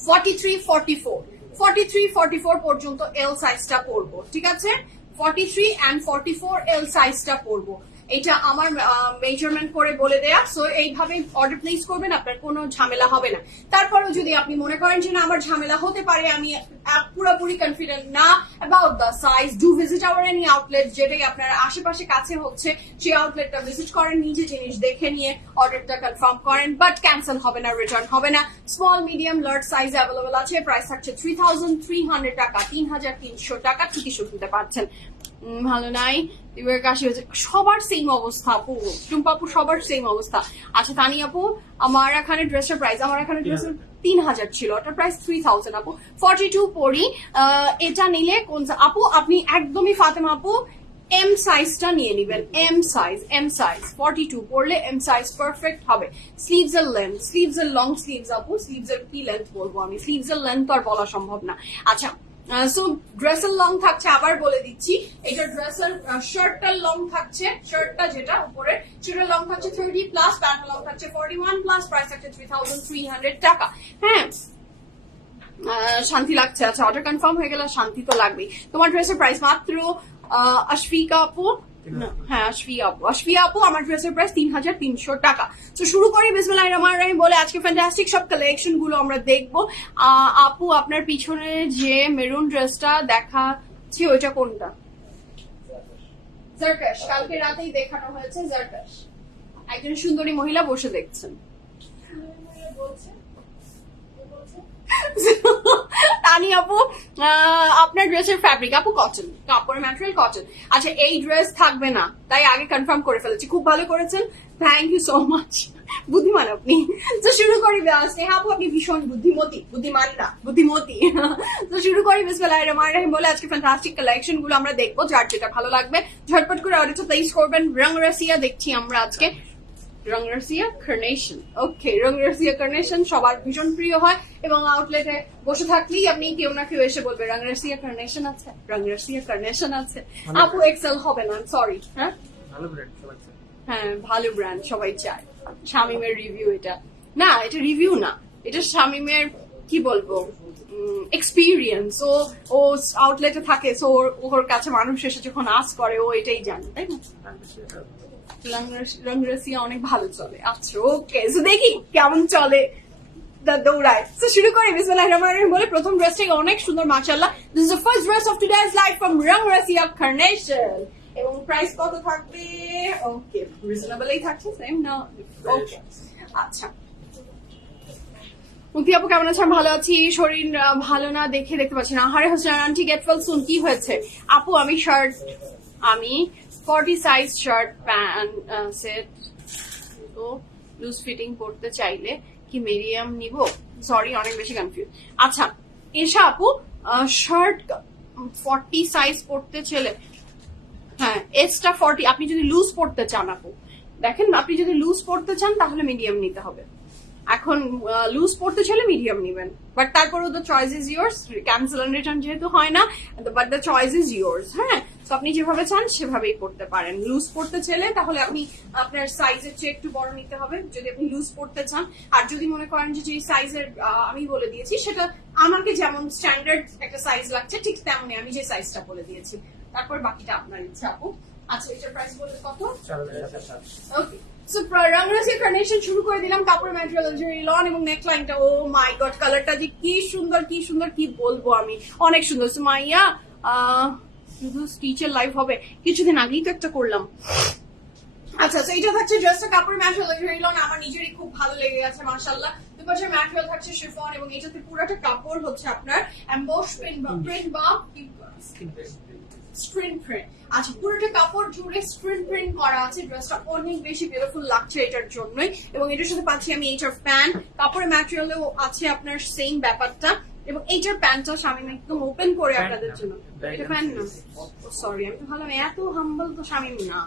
43, 44, 43, 44 পর্যন্ত L size-টা পড়বো, ঠিক আছে? 43 and 44 L size-টা পড়বো। এটা আমার মেজারমেন্ট করে বলে দেয়া, সো এইভাবে অর্ডার প্লেস করবেন, আপনার কোনো ঝামেলা হবে না। তারপরেও যদি আপনি মনে করেন যে না আমার ঝামেলা হতে পারে, আমি পুরোপুরি কনফিডেন্ট না about the size, do visit our any outlet, যেটাই আপনার আশেপাশে কাছে হচ্ছে সেই আউটলেটটা ভিজিট করেন, নিজে জিনিস দেখে নিয়ে অর্ডারটা কনফার্ম করেন, বাট ক্যান্সেল হবে না, রিটার্ন হবে না। Small, medium, large size available আছে, প্রাইস থাকছে 3300 টাকা, 3300 টাকা, ঠিকই শুনতে পাচ্ছেন। ভালো নাই, এবার কাশি হচ্ছে, সবার সেম অবস্থা আপু, টুম্পা আপু সবার সেম অবস্থা। আচ্ছা তানি আপু, আমার এখানে ড্রেসের প্রাইস, আমার এখানে ড্রেসের 3000 ছিল, ওটার প্রাইস 3000 আপু। 42 পরি, এটা নিলে কোন আপু? আপনি একদমই ফাতেমা আপু এম সাইজটা নিয়ে নিবেন, এম সাইজ 42 পড়লে এম সাইজ পারফেক্ট হবে। স্লিভস এর লেন্থ, স্লিভস এর লং স্লিভস আপু, স্লিভস এর কি লেন্থ বলবো আমি, স্লিভস এর লেন্থ তো আর বলা সম্ভব না। আচ্ছা সো ড্রেসের লং থাকছে, আবার বলে দিচ্ছি, এটা ড্রেসের শার্টটার লং থাকছে, শার্টটা যেটা উপরে সেটার লং থাকছে 30 প্লাস, প্যান্টের লং থাকছে 41 প্লাস, প্রাইস থাকছে 3300 টাকা। হ্যাঁ শান্তি লাগছে। আচ্ছা অর্ডার কনফার্ম হয়ে গেলে শান্তি তো লাগবেই। তোমার ড্রেসের প্রাইস মাত্র আশফিকা আপু, হ্যাঁ আশফিয়া আপু আমার ড্রেসের প্রাইস 3300 টাকা। তো শুরু করি বিসমিল্লাহির রহমানির রহিম বলে। আজকে ফ্যান্টাস্টিক সব কালেকশন গুলো আমরা দেখবো। আপু আপনার পিছনে যে মেরুন ড্রেসটা দেখাচ্ছি ওইটা কোনটা? জারকাশ, কালকে রাতেই দেখানো হয়েছে জারকাশ। একজন সুন্দরী মহিলা বসে দেখছেন, তানি আপু, আপনার ড্রেসের ফ্যাব্রিক আপু কটন, কাপড়ের ম্যাটেরিয়াল কটন। আচ্ছা, এই ড্রেস থাকবে না, তাই আগে কনফার্ম করে ফেলেছি। খুব ভালো করেছেন, থ্যাংক ইউ সো মাচ, বুদ্ধিমান আপনি। তো শুরু করি, স্নেহা আপু আপনি ভীষণ বুদ্ধিমতী, বুদ্ধিমান না বুদ্ধিমতী। তো শুরু করি বিসমিল্লাহির রহমানির রহিম বলে। আজকে ফ্যান্টাস্টিক কালেকশন গুলো আমরা দেখবো, যার যেটা ভালো লাগবে ঝটপট করে অর্ডারটা প্লেস করবেন। রং রাসিয়া দেখছি আমরা আজকে, রং রাসিয়া কার্নেশন। ওকে, রং রাসিয়া কার্নেশন সবার ভীষণ প্রিয় হয় এবং আউটলেটে বসে থাকলেই আপনি কেউ না কেউ এসে বলবে রং রাসিয়া কার্নেশন আছে, রং রাসিয়া কার্নেশন আছে। আপু এক্সেল হবে না, সরি। হ্যাঁ, ভালো ব্র্যান্ড সবাই চায়। হ্যাঁ, ভালো ব্র্যান্ড সবাই চায়। শামিমের রিভিউ এটা না, এটা রিভিউ না, এটা শামিমের কি বলবো এক্সপিরিয়েন্স। ও আউটলেটে থাকে, সো ওর কাছে মানুষ এসে যখন আস করে ও এটাই জানে, তাই না? রং রাসিয়া অনেক ভালো চলে। আচ্ছা, ওকে, সো দেখি কেমন চলে, দৌড়ায়। তো শুরু করি বিসমিল্লাহির রহমানির রহিম বলে। প্রথম ড্রেসটাই অনেক সুন্দর, মাশাআল্লাহ। This is the first dress of today's live from Rang Rasiya carnation. এবং প্রাইস কত থাকবে? ওকে, রিজনেবলই থাকছে, সেম না? ওকে, আচ্ছা। মুক্তি আপু কেমন আছেন? ভালো আছি, শরীর ভালো না দেখে দেখতে পাচ্ছি না। আহারে Hossain aunty get well soon. কি হয়েছে আপু? আমি 40 সাইজ শার্ট প্যান্ট সেট তো লুজ ফিটিং পড়তে চাইলে কি মিডিয়াম নিব? সরি, অনেক বেশি কনফিউজ। আচ্ছা, এসা আপু শার্ট 40 সাইজ পড়তে ছেলে, হ্যাঁ এসটা 40। আপনি যদি লুজ পড়তে চান আপু, দেখেন আপনি যদি লুজ পড়তে চান তাহলে মিডিয়াম নিতে হবে। এখন লুজ পড়তে চাইলে মিডিয়াম নিবেন, বাট তারপরেও the choice is yours. Cancel and return যেহেতু হয় না, but the choice is yours. হ্যাঁ, তো আপনি যেভাবে চান সেভাবেই পড়তে পারেন। লুজ পড়তে চাইলে তাহলে আপনি আপনার সাইজের চেয়ে একটু বড় নিতে হবে যদি আপনি লুজ পড়তে চান। আর যদি মনে করেন যে সাইজের আমি বলে দিয়েছি সেটা আমাকে যেমন স্ট্যান্ডার্ড একটা সাইজ লাগছে ঠিক তেমনি আমি যে সাইজটা বলে দিয়েছি, তারপর বাকিটা আপনার ইচ্ছা আপু। আচ্ছা, এটার প্রাইস বলতে কত? ওকে, সো রং রাসিয়া কার্নেশন শুরু করে দিলাম। কাপড় ম্যাটেরিয়াল লন এবং নেক লাইনটা, ও মাই গড, কালারটা যে কি সুন্দর, কি সুন্দর, কি বলবো আমি, অনেক সুন্দর। সুমাইয়া শুধু স্টিচের লাইভ হবে, কিছুদিন আগেই তো একটা করলাম। আচ্ছা, তো এটা থাকছে ড্রেসটা কাপড় ম্যাটেরিয়াল লন, আমার নিজেরই খুব ভালো লেগে গেছে মাশাআল্লাহ। দুপাশের ম্যাটেরিয়াল থাকছে শিফন এবং এটাতে পুরোটা কাপড় হচ্ছে আপনার এমবস প্রিন্ট বা স্ক্রিন প্রিন্ট। আচ্ছা, পুরোটা কাপড় জুড়ে স্ক্রিন প্রিন্ট করা আছে। ড্রেসটা অনেক বেশি বিউটিফুল লাগছে এটার জন্যই। এবং এটার সাথে পাচ্ছি আমি এইটার প্যান্ট, কাপড়ের ম্যাটেরিয়ালও আছে আপনার সেম ব্যাপারটা। এবং এইটার প্যান্টটা স্বামী একদম ওপেন করে আপনাদের জন্য। এটা প্যান্ট না, সরি আমি তো ভালো না, এত হাম্বল তো স্বামী না,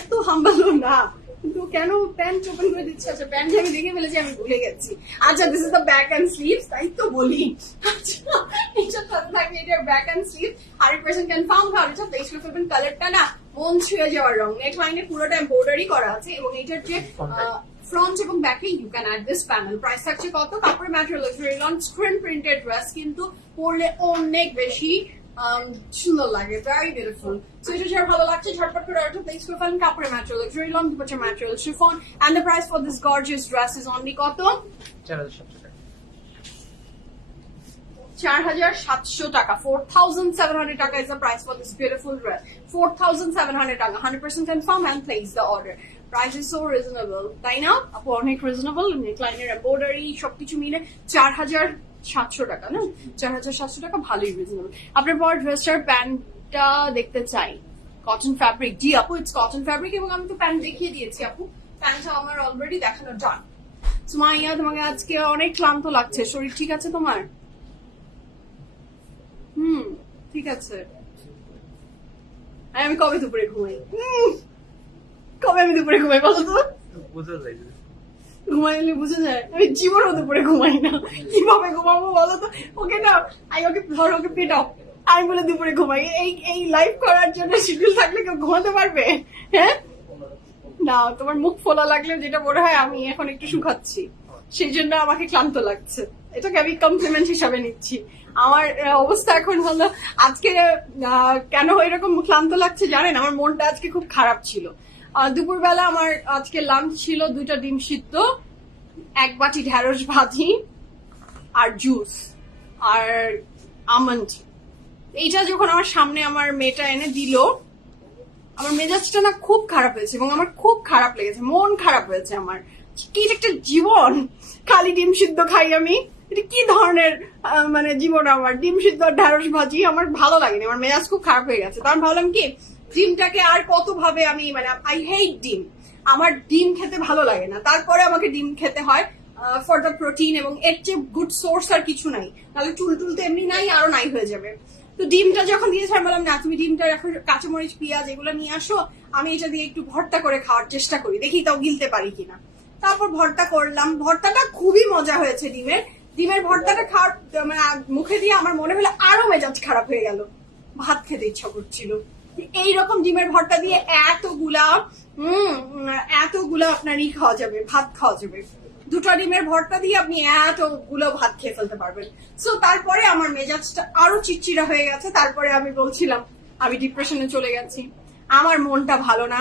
এত হাম্বল না, কিন্তু কেন প্যান্ট ওপেন করে দিচ্ছে? আচ্ছা, প্যান্ট আমি দেখে ফেলেছি, আমি ভুলে গেছি। আচ্ছা, this is the back and sleeves, তাই তো বলি। আচ্ছা, এটার সাথে থাকবে এটার ব্যাক এন্ড স্লিভ 100% কনফার্ম ভাবে এটা প্লেস করে ফেলবেন। কালারটা না মন ছুঁয়ে যাওয়ার রং। নেক লাইনে পুরোটা এমব্রয়ডারি করা আছে এবং এটার যে ফ্রন্ট এবং ব্যাকে you can add this panel. Price থাকছে কত? কাপড়ের ম্যাটেরিয়াল স্ক্রিন প্রিন্টেড ড্রেস, কিন্তু পরলে অনেক বেশি সুন্দর লাগে, ভেরি বিউটিফুল। সো এটা যার ভালো লাগছে ঝটপট করে অর্ডার প্লেস করে ফেলেন। কাপড়ের ম্যাটেরিয়াল লাক্সারি লং, দুপাশের material chiffon, and the price for this gorgeous dress is only কত? 4,700 টাকা। 4,700 টাকা is the price for this beautiful dress. 4,700 টাকা, 100% confirm and place the order. Price is so reasonable, তাই না আপু? অনেক রিজনেবল। নেকলাইনের এমব্রয়ডারি সবকিছু মিলে 4,700 টাকা না? 4,700 টাকা, ভালোই রিজনেবল। আপনার পর ড্রেসটার প্যান্টটা দেখতে চাই, কটন ফ্যাব্রিক। জি আপু, ইটস কটন ফ্যাব্রিক এবং আমি তো প্যান্ট দেখিয়ে দিয়েছি আপু, প্যান্টটা আমার অলরেডি দেখানো ডান। সুমাইয়া, তোমাকে আজকে অনেক ক্লান্ত লাগছে, শরীর ঠিক আছে তোমার? ঠিক আছে। আমি কবে দুপুরে ঘুমাই? কবে আমি দুপুরে ঘুমাই বলো তো? ঘুমাইলে বুঝে যায়? আমি জীবনও দুপুরে ঘুমাই না, কিভাবে ঘুমাবো বলো তো? ওকে না, আমি ওকে ধর, ওকে পেটাও, আমি বলে দুপুরে ঘুমাই। এই লাইভ করার জন্য শিডিউল থাকলে কেউ ঘুমাতে পারবে? হ্যাঁ না, তোমার মুখ ফোলা লাগলেও যেটা মনে হয় আমি এখন একটু শুকাচ্ছি, সেই জন্য আমাকে ক্লান্ত লাগছে। এটাকে আমি কমপ্লিমেন্ট হিসাবে নিচ্ছি। আমার অবস্থা এখন হলো, আজকে কেন এরকম ক্লান্ত লাগছে জানেন? আমার মনটা আজকে খুব খারাপ ছিল। দুপুরবেলা আমার আজকে লাঞ্চ ছিল 2টা ডিম সিদ্ধ, 1 বাটি ঢেঁড়স ভাজি আর জুস আর আমন্ড। এইটা যখন আমার সামনে আমার মেয়েটা এনে দিল, আমার মেজাজটা না খুব খারাপ হয়েছে এবং আমার খুব খারাপ লেগেছে, মন খারাপ হয়েছে আমার। কি একটা জীবন, খালি ডিম সিদ্ধ খাই আমি, এটা কি ধরনের মানে জীবন আমার, ডিম সিদ্ধ আর ঢ্যাঁড়স ভাজি আমার ভালো লাগেনি, আমার মেজাজ খুব খারাপ হয়ে গেছে। তখন ভাবলাম কি ডিমটাকে আর কত ভাবে আমি মানে আই হেট ডিম, আমার ডিম খেতে ভালো লাগে না, তারপরে আমাকে ডিম খেতে হয় ফর দ্য প্রোটিন, এবং এর চেয়ে গুড সোর্স আর কিছু নাই, তাহলে চুল টুল তো এমনি নাই আরো নাই হয়ে যাবে। তো ডিমটা যখন দিয়েছে আমি বললাম না তুমি ডিমটা এখন কাঁচামরিচ পেঁয়াজ এগুলো নিয়ে আসো, আমি এটা দিয়ে একটু ভর্তা করে খাওয়ার চেষ্টা করি, দেখি তাও গিলতে পারি কিনা। তারপর ভর্তা করলাম, ভর্তাটা খুবই মজা হয়েছে। ডিমের ভর্তাটা খাওয়ার মানে মুখে দিয়ে আমার মনে হলো আরো মেজাজ খারাপ হয়ে গেল, ভাত খেতে ইচ্ছা করছিল। এইরকম ডিমের ভর্তা দিয়ে এতগুলা আপনার খাওয়া যাবে, ভাত খাওয়া যাবে। দুটো ডিমের ভর্তা দিয়ে আপনি এতগুলো ভাত খেয়ে ফেলতে পারবেন। সো তারপরে আমার মেজাজটা আরো চিড়চিড়া হয়ে গেছে। তারপরে আমি বলছিলাম আমি ডিপ্রেশনে চলে গেছি, আমার মনটা ভালো না।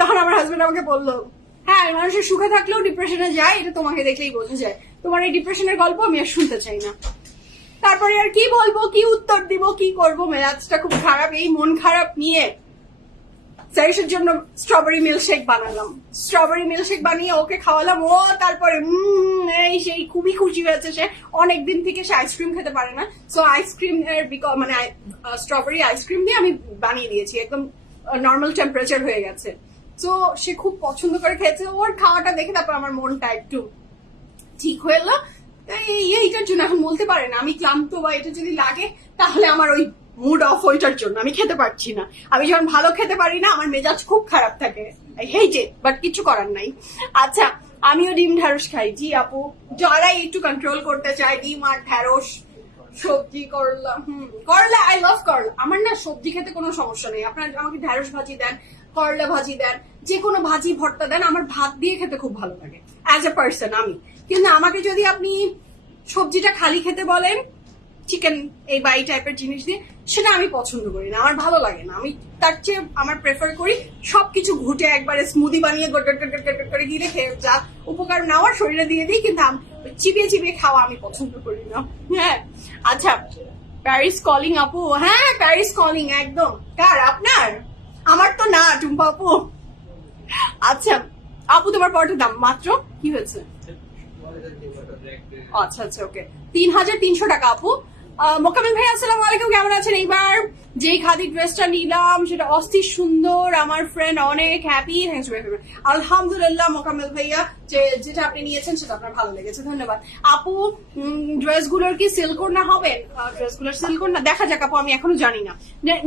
তখন আমার হাজবেন্ড আমাকে বললো, হ্যাঁ মানুষের সুখে থাকলেও ডিপ্রেশনে যায়, এটা তোমাকে দেখলেই বোঝা যায়, তোমার এই ডিপ্রেশনের গল্প আমি আর শুনতে চাই না। তারপরে আর কি বলবো, কি উত্তর দিব, কি করবো, মেজাজটা খুব খারাপ। এই মন খারাপ নিয়ে সাইশের জন্য স্ট্রবেরি মিল্কশেক বানালাম, স্ট্রবেরি মিল্কশেক বানিয়ে ওকে খাওয়ালাম। ও তারপরে এই সেই খুবই খুশি হয়েছে, সে অনেকদিন থেকে সে আইসক্রিম খেতে পারে না। সো আইসক্রিম মানে স্ট্রবেরি আইসক্রিম দিয়ে আমি বানিয়ে দিয়েছি, একদম নর্মাল টেম্পারেচার হয়ে গেছে। তো সে খুব পছন্দ করে খেয়েছে। ওর খাওয়াটা দেখে তারপর আমার মনটা একটু ঠিক হয়ে এলো। এইটার জন্য এখন বলতে পারে না আমি ক্লান্ত বা এটা যদি লাগে তাহলে আমার ওই মুড অফ, ওইটার জন্য আমি খেতে পারছি না। আমি যখন ভালো খেতে পারি না আমার মেজাজ খুব খারাপ থাকে, আই হেট ইট, বাট কিছু করার নাই। আচ্ছা আমিও ডিম ঢ্যাঁড়স খাই। জি আপু, যারাই একটু কন্ট্রোল করতে চায় ডিম আর ঢ্যাঁড়স, সবজি, করলা, করলা, আই লাভ করলা। আমার না সবজি খেতে কোনো সমস্যা নেই, আপনার আমাকে ঢ্যাঁড়স ভাজি দেন, করলা ভাজি দেন, যে কোনো ভাজি ভর্তা দেন, আমার ভাত দিয়ে খেতে খুব ভালো লাগে অ্যাজ এ পার্সন আমি। কিন্তু আমাকে যদি আপনি সবজিটা খালি খেতে বলেন, চিকেন এই বা এই টাইপের জিনিস দিয়ে, সেটা আমি পছন্দ করি না, আমার ভালো লাগে না। আমি তার চেয়ে আমার প্রেফার করি সবকিছু ঘুটে একবারে স্মুদি বানিয়ে গট করে গিলে খেয়ে যা উপকার নেওয়ার শরীরে দিয়ে দিই, কিন্তু চিবিয়ে চিবিয়ে খাওয়া আমি পছন্দ করি না। হ্যাঁ আচ্ছা, প্যারিস কলিং আপু, হ্যাঁ প্যারিস কলিং একদম। কার? আপনার? আমার তো না, টুম্পা আপু। আচ্ছা আপু তোমার পরোটার দাম মাত্র কি হয়েছে? আচ্ছা আচ্ছা ওকে, 3,300 টাকা আপু। মোকাম্মেল ভাই আসসালামু আলাইকুম, কেমন আছেন? এইবার যেই খাদি ড্রেসটা নিলাম সেটা অস্থির সুন্দর, আমার ফ্রেন্ড অনেক হ্যাপি। আলহামদুলিল্লাহ মোকাম্মেল ভাইয়া, যেটা আপনি নিয়েছেন সেটা আপনার ভালো লেগেছে, ধন্যবাদ আপু। ড্রেসগুলোর কি সিল্কন না হবে? ড্রেসগুলোর সিল্কন না, দেখা যাক আপু, আমি এখনো জানি না।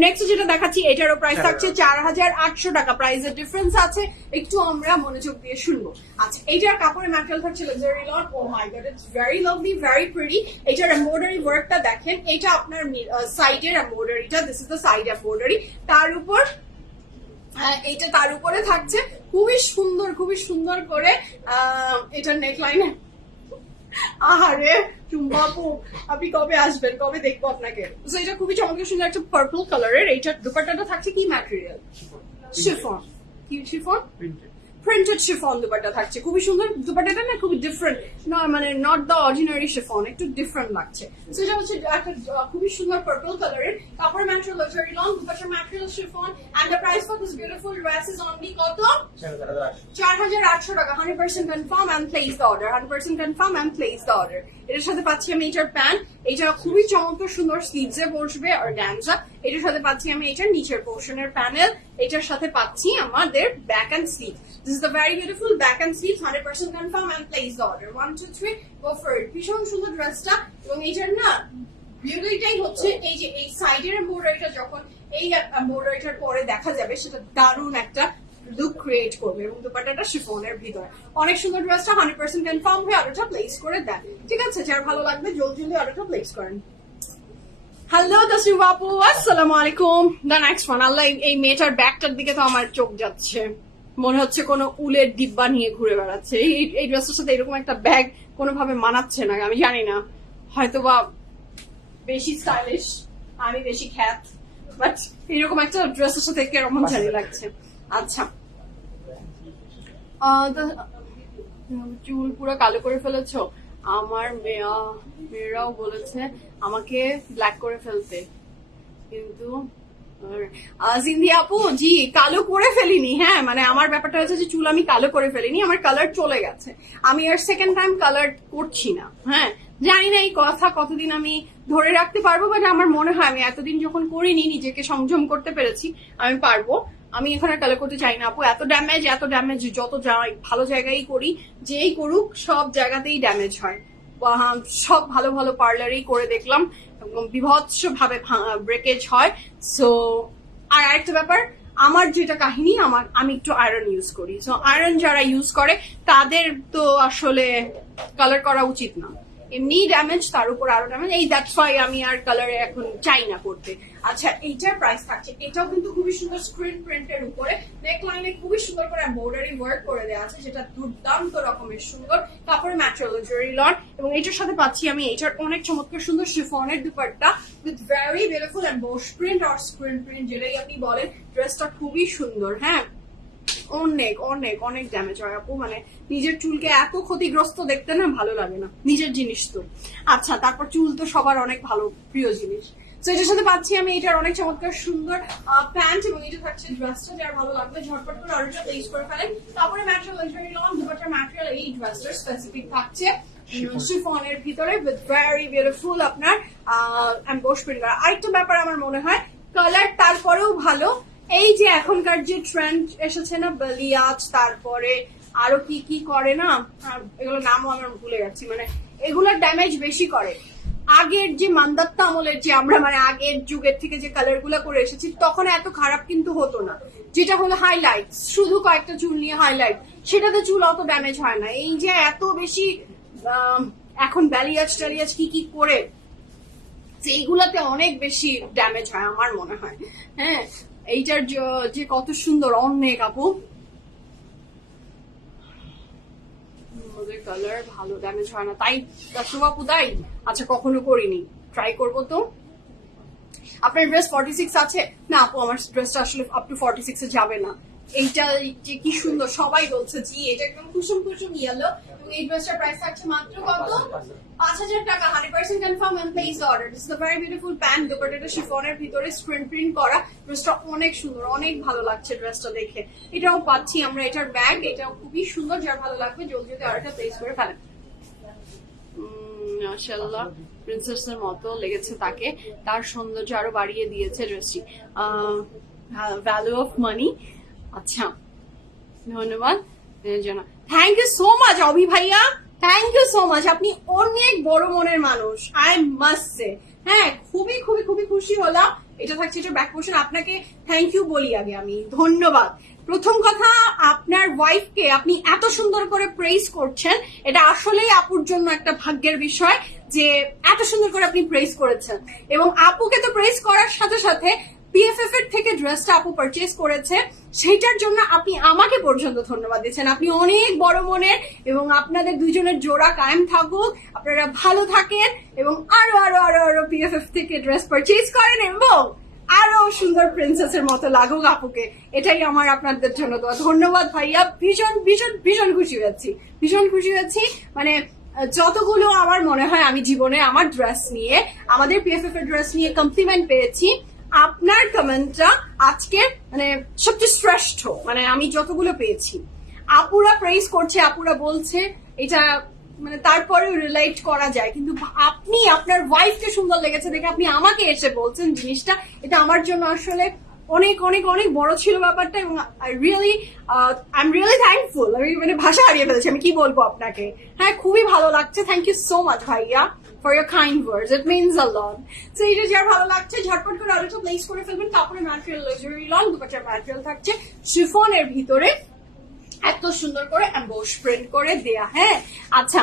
নেক্সট যেটা দেখাচ্ছি এটারও প্রাইস থাকছে 4,800 টাকা, প্রাইসের ডিফারেন্স আছে, একটু আমরা মনোযোগ দিয়ে শুনবো। আচ্ছা এইটার কাপড়ের ম্যাটেরিয়াল থাকছে luxury lawn. Oh my god, it's very lovely, very pretty. এটার এমব্রয়ডারি ওয়ার্কটা দেখেন, এটা আপনার সাইডের এমব্রয়ডারিটা, this is the side embroidery, তার উপর এইটা তার উপরে থাকছে খুবই সুন্দর করে এটার নেকলাইনে। আহারে টুম্বাপু, আপনি কবে আসবেন, কবে দেখবো আপনাকে? তো এটা খুবই চমৎকার সুন্দর একটা পার্পল কালারের। এইটার দুপাট্টাটা থাকছে কি ম্যাটেরিয়াল? শিফন। কি শিফন? প্রিন্টেড শিফন দুপাট্টা থাকছে, খুবই সুন্দর। দুপাট্টাটা না খুবই ডিফারেন্ট, মানে নট দ্য অর্ডিনারি শিফন, একটু ডিফারেন্ট লাগছে। সেটা হচ্ছে একটা খুবই সুন্দর পার্পল কালারের, কাপড় material luxury lawn, dupatta material chiffon, and the price for this beautiful dress is only কত? 4,800 টাকা। 100% confirm and place the order, 100% confirm and place the order. এটার সাথে পাচ্ছি আমি এটার প্যান্ট, এটা খুবই চমৎকার সুন্দর স্লিভসে বসবে আর ড্যান্সা। এটার সাথে পাচ্ছি আমি এটার নিচের পোর্শনের প্যানেল, এটার সাথে পাচ্ছি আমাদের back end sleeve. This is the very beautiful back and sleeves, 100% confirm and place the order. 1 2 3 go for it. ভীষণ সুন্দর ড্রেসটা, এবং এইটার না বিউটিটাই হচ্ছে এই যে এই সাইডের এমব্রয়ডারিটা যখন এই এমব্রয়ডারিটার পরে দেখা যাবে সেটা দারুণ একটা লুক ক্রিয়েট করবে, এবং দুপাট্টাটা শিফনের ভিতরে অনেক সুন্দর। ড্রেসটা 100% কনফার্ম হয়ে অর্ডারটা প্লেস করে দেন, ঠিক আছে? যার ভালো লাগবে জলদি অর্ডারটা প্লেস করেন। হ্যালো তাসরিফ আপু, আসসালামু আলাইকুম। দ্য নেক্সট ওয়ান, আল্লাহ, এই মেয়েটার ব্যাগটার দিকে তো আমার চোখ যাচ্ছে, মনে হচ্ছে কোনো উলের ডিব্বা নিয়ে ঘুরে বেড়াচ্ছে। এই ড্রেসের সাথে এরকম একটা ব্যাগ কোনোভাবে মানাচ্ছে না, আমি জানি না, হয়তো বা বেশি স্টাইলিশ, আমি বেশি খ্যাত, বাট এরকম একটা ড্রেসের সাথে কেমন জানি লাগছে। আচ্ছা চুল পুরো কালো করে ফেলেছো? আমার মেয়েরাও বলেছে আমাকে ব্ল্যাক করে ফেলতে, কিন্তু জিন্দি আপু জি কালো করে ফেলিনি। হ্যাঁ মানে আমার ব্যাপারটা হচ্ছে যে চুল আমি কালো করে ফেলিনি, আমার কালার চলে গেছে, আমি আর সেকেন্ড টাইম কালার করছি না। হ্যাঁ জানি না এই কথা কতদিন আমি ধরে রাখতে পারবো, বাট আমার মনে হয় আমি এতদিন যখন করিনি নিজেকে সংযম করতে পেরেছি, আমি পারবো। আমি এখানে কালার করতে চাই না আপু, এত ড্যামেজ যত ভালো জায়গায় করি, যেই করুক সব জায়গাতেই ড্যামেজ হয়। সব ভালো ভালো পার্লারেই করে দেখলাম, বিভৎস ভাবে ব্রেকেজ হয়। সো আর আরেকটা ব্যাপার, আমার যেটা কাহিনী, আমি একটু আয়রন ইউজ করি। সো আয়রন যারা ইউজ করে তাদের তো আসলে কালার করা উচিত না, এমনি ড্যামেজ তার উপর আরো ড্যামেজ, এই দ্যাটস ওয়াই আমি আর কালারে এখন চাই না করতে। আচ্ছা, এইটার প্রাইস থাকছে, এটাও কিন্তু খুবই সুন্দর স্ক্রিন প্রিন্টের উপরে, নেকলাইনে খুবই সুন্দর করে এমব্রয়ডারি ওয়ার্ক করে দেওয়া আছে, যেটা দুর্দান্ত রকমের সুন্দর। কাপড়ে ম্যাটেরিয়াল জরি লন, এবং এটার সাথে পাচ্ছি আমি এটার অনেক চমৎকার সুন্দর শিফনের dupatta with very beautiful emboss print or screen print, যেটাই আপনি বলেন। ড্রেসটা খুবই সুন্দর। হ্যাঁ, অনেক অনেক অনেক ড্যামেজ হয় আপু, মানে নিজের চুলকে এত ক্ষতিগ্রস্ত দেখতে না ভালো লাগে না, নিজের জিনিস তো। আচ্ছা, তারপর চুল তো সবার অনেক ভালো প্রিয় জিনিস। তো এটার সাথে পাচ্ছি আমি এটার অনেক চমৎকার সুন্দর প্যান্ট, এবং এটা থাকছে ড্রেসটা, যার ভালো লাগবে ঝটপট করে অর্ডারটা প্লেস করে ফেলেন। তারপরে ম্যাটেরিয়াল লাক্সারি লন, দুপাট্টার ম্যাটেরিয়াল এই ড্রেসটার স্পেসিফিক থাকছে শিফনের ভিতরে উইথ ভেরি বিউটিফুল আপনার এমবোস প্রিন্ট করা। আরেকটা ব্যাপার আমার মনে হয়, কালার তারপরেও ভালো। এই যে এখনকার যে ট্রেন্ড এসেছে না, বালিয়াজ, তারপরে আরো কি কি করে না, এগুলো নামও আমরা ভুলে যাচ্ছি, মানে এগুলোর ড্যামেজ বেশি করে। আগের যে মান্দাত্তা আমলের যে আমরা মানে আগের যুগের থেকে যে কালার গুলো করে এসেছি, তখন এত খারাপ কিন্তু হতো না। যেটা হলো হাইলাইট, শুধু কয়েকটা চুল নিয়ে হাইলাইট, সেটাতে চুল অত ড্যামেজ হয় না। এই যে এত বেশি এখন ব্যালিয়াজ টালিয়াজ কি কি করে, এইগুলাতে অনেক বেশি ড্যামেজ হয় আমার মনে হয়। হ্যাঁ, এইটার যে কত সুন্দর অনেক আপু, কালার ভালো, ড্যামেজ হয় না, তাই আপু তাই। আচ্ছা, কখনো করিনি, ট্রাই করবো তো। আপনার ড্রেস 46 আছে না আপু? আমার ড্রেসটা আসলে আপ টু 46 এ যাবে না। এইটা যে কি সুন্দর, সবাই বলছে জি এটা একদম কুসুম কুসুম ইয়েলো, এবং এই ড্রেসটার প্রাইস থাকছে মাত্র কত? 5000 টাকা। 100% confirm and place order. This is a very beautiful pant, দুপাট্টাটা শিফনের ভিতরে স্ক্রিন প্রিন্ট করা। ড্রেসটা অনেক সুন্দর, অনেক ভালো লাগছে ড্রেসটা দেখে। এটাও পাচ্ছি আমরা, এটার ব্যাগ, এটাও খুবই সুন্দর, যার ভালো লাগবে জলদি জলদি অর্ডারটা প্লেস করে ফেলেন। মাশাআল্লাহ, প্রিন্সেসের মতো লেগেছে তাকে, তার সৌন্দর্য আরো বাড়িয়ে দিয়েছে ড্রেসটি। Value of money. আচ্ছা, ধন্যবাদ। Thank you so much Abhi ভাইয়া, থ্যাংক ইউ সো মাচ। আপনি অনেক বড় মনের মানুষ, আই মাস্ট সে। হ্যাঁ, খুবই খুবই খুবই খুশি হলাম। এটা থাকছে এটা ব্যাক পোর্শন। আপনাকে থ্যাংক ইউ বলি আগে আমি, ধন্যবাদ। প্রথম কথা, আপনার ওয়াইফকে আপনি এত সুন্দর করে প্রেইজ করছেন, এটা আসলেই আপুর জন্য একটা ভাগ্যের বিষয় যে এত সুন্দর করে আপনি প্রেইজ করেছেন। এবং আপুকে তো প্রেইজ করার সাথে সাথে পিএফএফ এর থেকে ড্রেসটা আপু পারচেজ করেছে, সেটার জন্য আপনি আমাকে পর্যন্ত ধন্যবাদ দিচ্ছেন। আপনি অনেক বড় মনের, এবং আপনাদের দুইজনের জোড়া কায়েম থাকুক, আপনারা ভালো থাকেন, এবং আরো আরো আরো আরো পিএফএফ থেকে ড্রেস পারচেজ করেন, এবং আরো সুন্দর প্রিন্সেসের মতো লাগুক আপুকে। এটাই আমার আপনাদের জন্য দোয়া। ধন্যবাদ ভাইয়া, ভীষণ ভীষণ ভীষণ খুশি হয়েছি, ভীষণ খুশি হয়েছি। মানে যতগুলো আমার মনে হয় আমি জীবনে আমার ড্রেস নিয়ে, আমাদের পিএফএফ এর ড্রেস নিয়ে কমপ্লিমেন্ট পেয়েছি, আপনার কমেন্টটা আজকে মানে সবচেয়ে শ্রেষ্ঠ। মানে আমি যতগুলো পেয়েছি, আপুরা প্রেইজ করছে, আপুরা বলছে এটা, মানে তারপরেও রিলেট করা যায়। কিন্তু আপনি আপনার ওয়াইফকে সুন্দর লেগেছে দেখে আপনি আমাকে এসে বলছেন জিনিসটা, এটা আমার জন্য আসলে অনেক অনেক অনেক বড় ছিল ব্যাপারটা। এবং আই এম রিয়েলি থ্যাঙ্কফুল। আমি মানে ভাষা হারিয়ে ফেলেছি, আমি কি বলবো আপনাকে। হ্যাঁ, খুবই ভালো লাগছে। থ্যাংক ইউ সো মাচ ভাইয়া for your kind words. It means a lot. So এটা যার ভালো লাগছে ঝটপট করে অর্ডারটা প্লেস করে ফেলবেন। কাপড়ের ম্যাটেরিয়াল লাক্সারি লন, দুপাট্টার ম্যাটেরিয়াল থাকছে শিফনের ভিতরে, এত সুন্দর করে এমবোস প্রিন্ট করে দেয়া। হ্যাঁ, আচ্ছা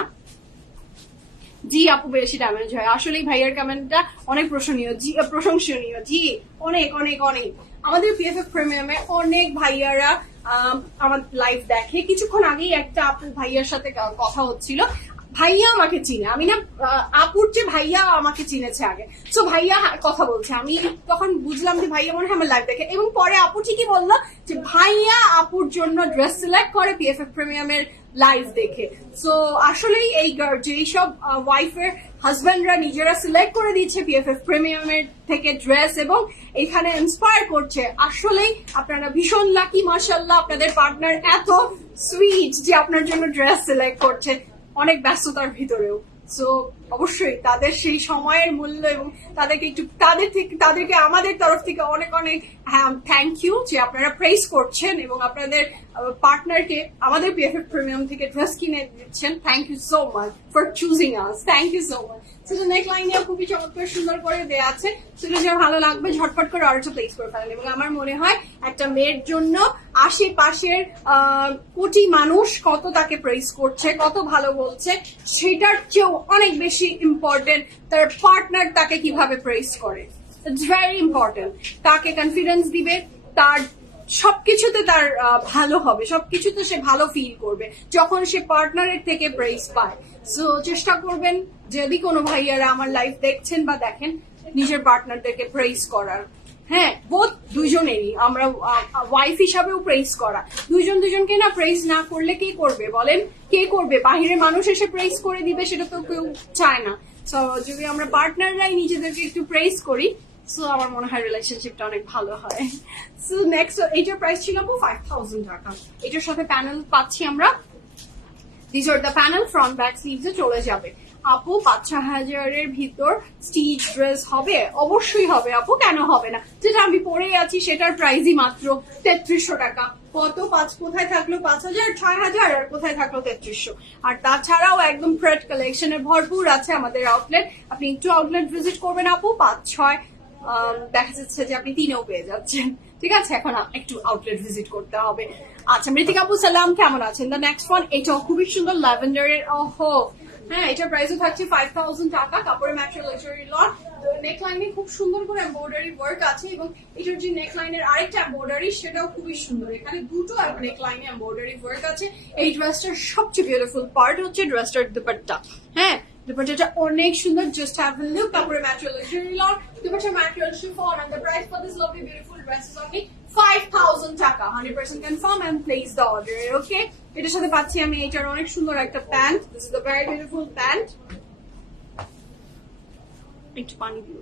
জি আপু, বেশি ড্যামেজ হয় আসলেই। ভাইয়ার কমেন্টটা অনেক প্রশংসনীয়। জি, অনেক অনেক অনেক। আমাদের পিএফএফ প্রিমিয়ামে অনেক ভাইয়ারা আমার লাইভ দেখে। কিছুক্ষণ আগেই একটা আপু ভাইয়ার সাথে কথা হচ্ছিল, ভাইয়া আমাকে চিনে, আমি না আপুর যে ভাইয়া আমাকে চিনেছে আগে। সো ভাইয়া কথা বলছে, আমি তখন বুঝলাম যে ভাইয়া মনে হয় আমার লাইভ দেখে। এবং পরে আপু ঠিকই বললো যে ভাইয়া আপুর জন্য ড্রেস সিলেক্ট করে পিএফএফ প্রিমিয়ামের লাইভ দেখে। সো আসলেই এই যেই সব ওয়াইফের হাজব্যান্ডরা নিজেরা সিলেক্ট করে দিচ্ছে পিএফএফ প্রিমিয়ামের থেকে ড্রেস, এবং এখানে ইন্সপায়ার করছে, আসলেই আপনারা ভীষণ লাকি। মাশাআল্লাহ, আপনাদের পার্টনার এত সুইট যে আপনার জন্য ড্রেস সিলেক্ট করছে অনেক ব্যস্ততার ভিতরেও। সো অবশ্যই তাদের সেই সময়ের মূল্য এবং তাদেরকে একটু তাদেরকে আমাদের তরফ থেকে অনেক অনেক থ্যাংক ইউ যে আপনারা প্রেস করছেন এবং আপনাদের পার্টনারকে আমাদের পিএফএফ প্রিমিয়াম থেকে ড্রেস কিনে দিচ্ছেন। Thank you so much for choosing us, thank you so much. সেটা নেকলাইনে খুবই চমৎকার সুন্দর করে দেওয়া আছে, সেটা যা ভালো লাগবে ঝটপট করে অর্ডারটা প্লেস করে ফেলেন। এবং আমার মনে হয় একটা মেয়ের জন্য আশেপাশের কোটি মানুষ কত তাকে প্রেস করছে, কত ভালো বলছে, সেটার চেয়েও অনেক বেশি ইম্পর্টেন্ট তার পার্টনার তাকে কিভাবে প্রেস করে। It's very important. তাকে কনফিডেন্স দিবে, তার সবকিছুতে তার ভালো হবে, সবকিছুতে সে ভালো ফিল করবে যখন সে পার্টনারের থেকে প্রেস পায়। সো চেষ্টা করবেন যদি কোনো ভাইয়ারা আমার লাইফ দেখছেন বা দেখেন, নিজের পার্টনারদেরকে প্রেস করার। হ্যাঁ, বোধ দুজনেরই, আমরা ওয়াইফ হিসাবেও প্রেস করা। দুজনকে না প্রেস না করলে কে করবে বলেন? কে করবে? বাহিরের মানুষ এসে প্রেস করে দিবে, সেটা তো কেউ চায় না। সো যদি আমরা পার্টনাররাই নিজেদেরকে একটু প্রেস করি, সো আমার মনে হয় রিলেশনশিপটা অনেক ভালো হয়। সো নেক্সট, এইটার প্রাইস ছিল 5000 টাকা। এটার সাথে প্যানেল পাচ্ছি আমরা। This are the panel, front back স্লিভসে চলে যাবে। আপু 5-6 হাজারের ভিতর স্টিচ ড্রেস হবে? অবশ্যই হবে আপু, কেন হবে না? যেটা আমি পরে আছি সেটার প্রাইসই মাত্র 3300 টাকা। কত কোথায় থাকলো 5000, 6000, আর কোথায় থাকলো 3300। আর তাছাড়াও একদম ফ্রেড কালেকশনে ভরপুর আছে আমাদের আউটলেট। আপনি একটু আউটলেট ভিজিট করবেন আপু, 5-6 দেখা যাচ্ছে যে আপনি 3-এও পেয়ে যাচ্ছেন। ঠিক আছে, এখন একটু আউটলেট ভিজিট করতে হবে। আচ্ছা, মৃতিকা আপু সালাম, কেমন আছেন? দ্য নেক্সট ওয়ান, এটাও খুবই সুন্দর ল্যাভেন্ডারের। ওহো হ্যাঁ, এটার প্রাইসও থাকছে 5000 টাকা। কাপড়ের ম্যাটেরিয়াল লাক্সারি লট। নেকলাইনে খুব সুন্দর করে এমব্রয়ডারি ওয়ার্ক আছে এবং এটার যে নেকলাইনের আরেকটা এমব্রয়ডারি সেটাও খুবই সুন্দর। এখানে দুটো নেকলাইনে এমব্রয়ডারি ওয়ার্ক আছে। এই ড্রেসটার সবচেয়ে বিউটিফুল পার্ট হচ্ছে ড্রেসটার দুপাট্টা। হ্যাঁ, দুপাট্টাটা অনেক সুন্দর। Just have a look. কাপড়ের ম্যাটেরিয়াল লাক্সারি লট, দুপাট্টার material chiffon, and the price for this lovely beautiful dress is only 5000 টাকা। 100% confirm and place the order. Okay, এটার সাথে পাচ্ছি আমি এটার অনেক সুন্দর একটা pant. This is the very beautiful pant. একটু পানি দিও।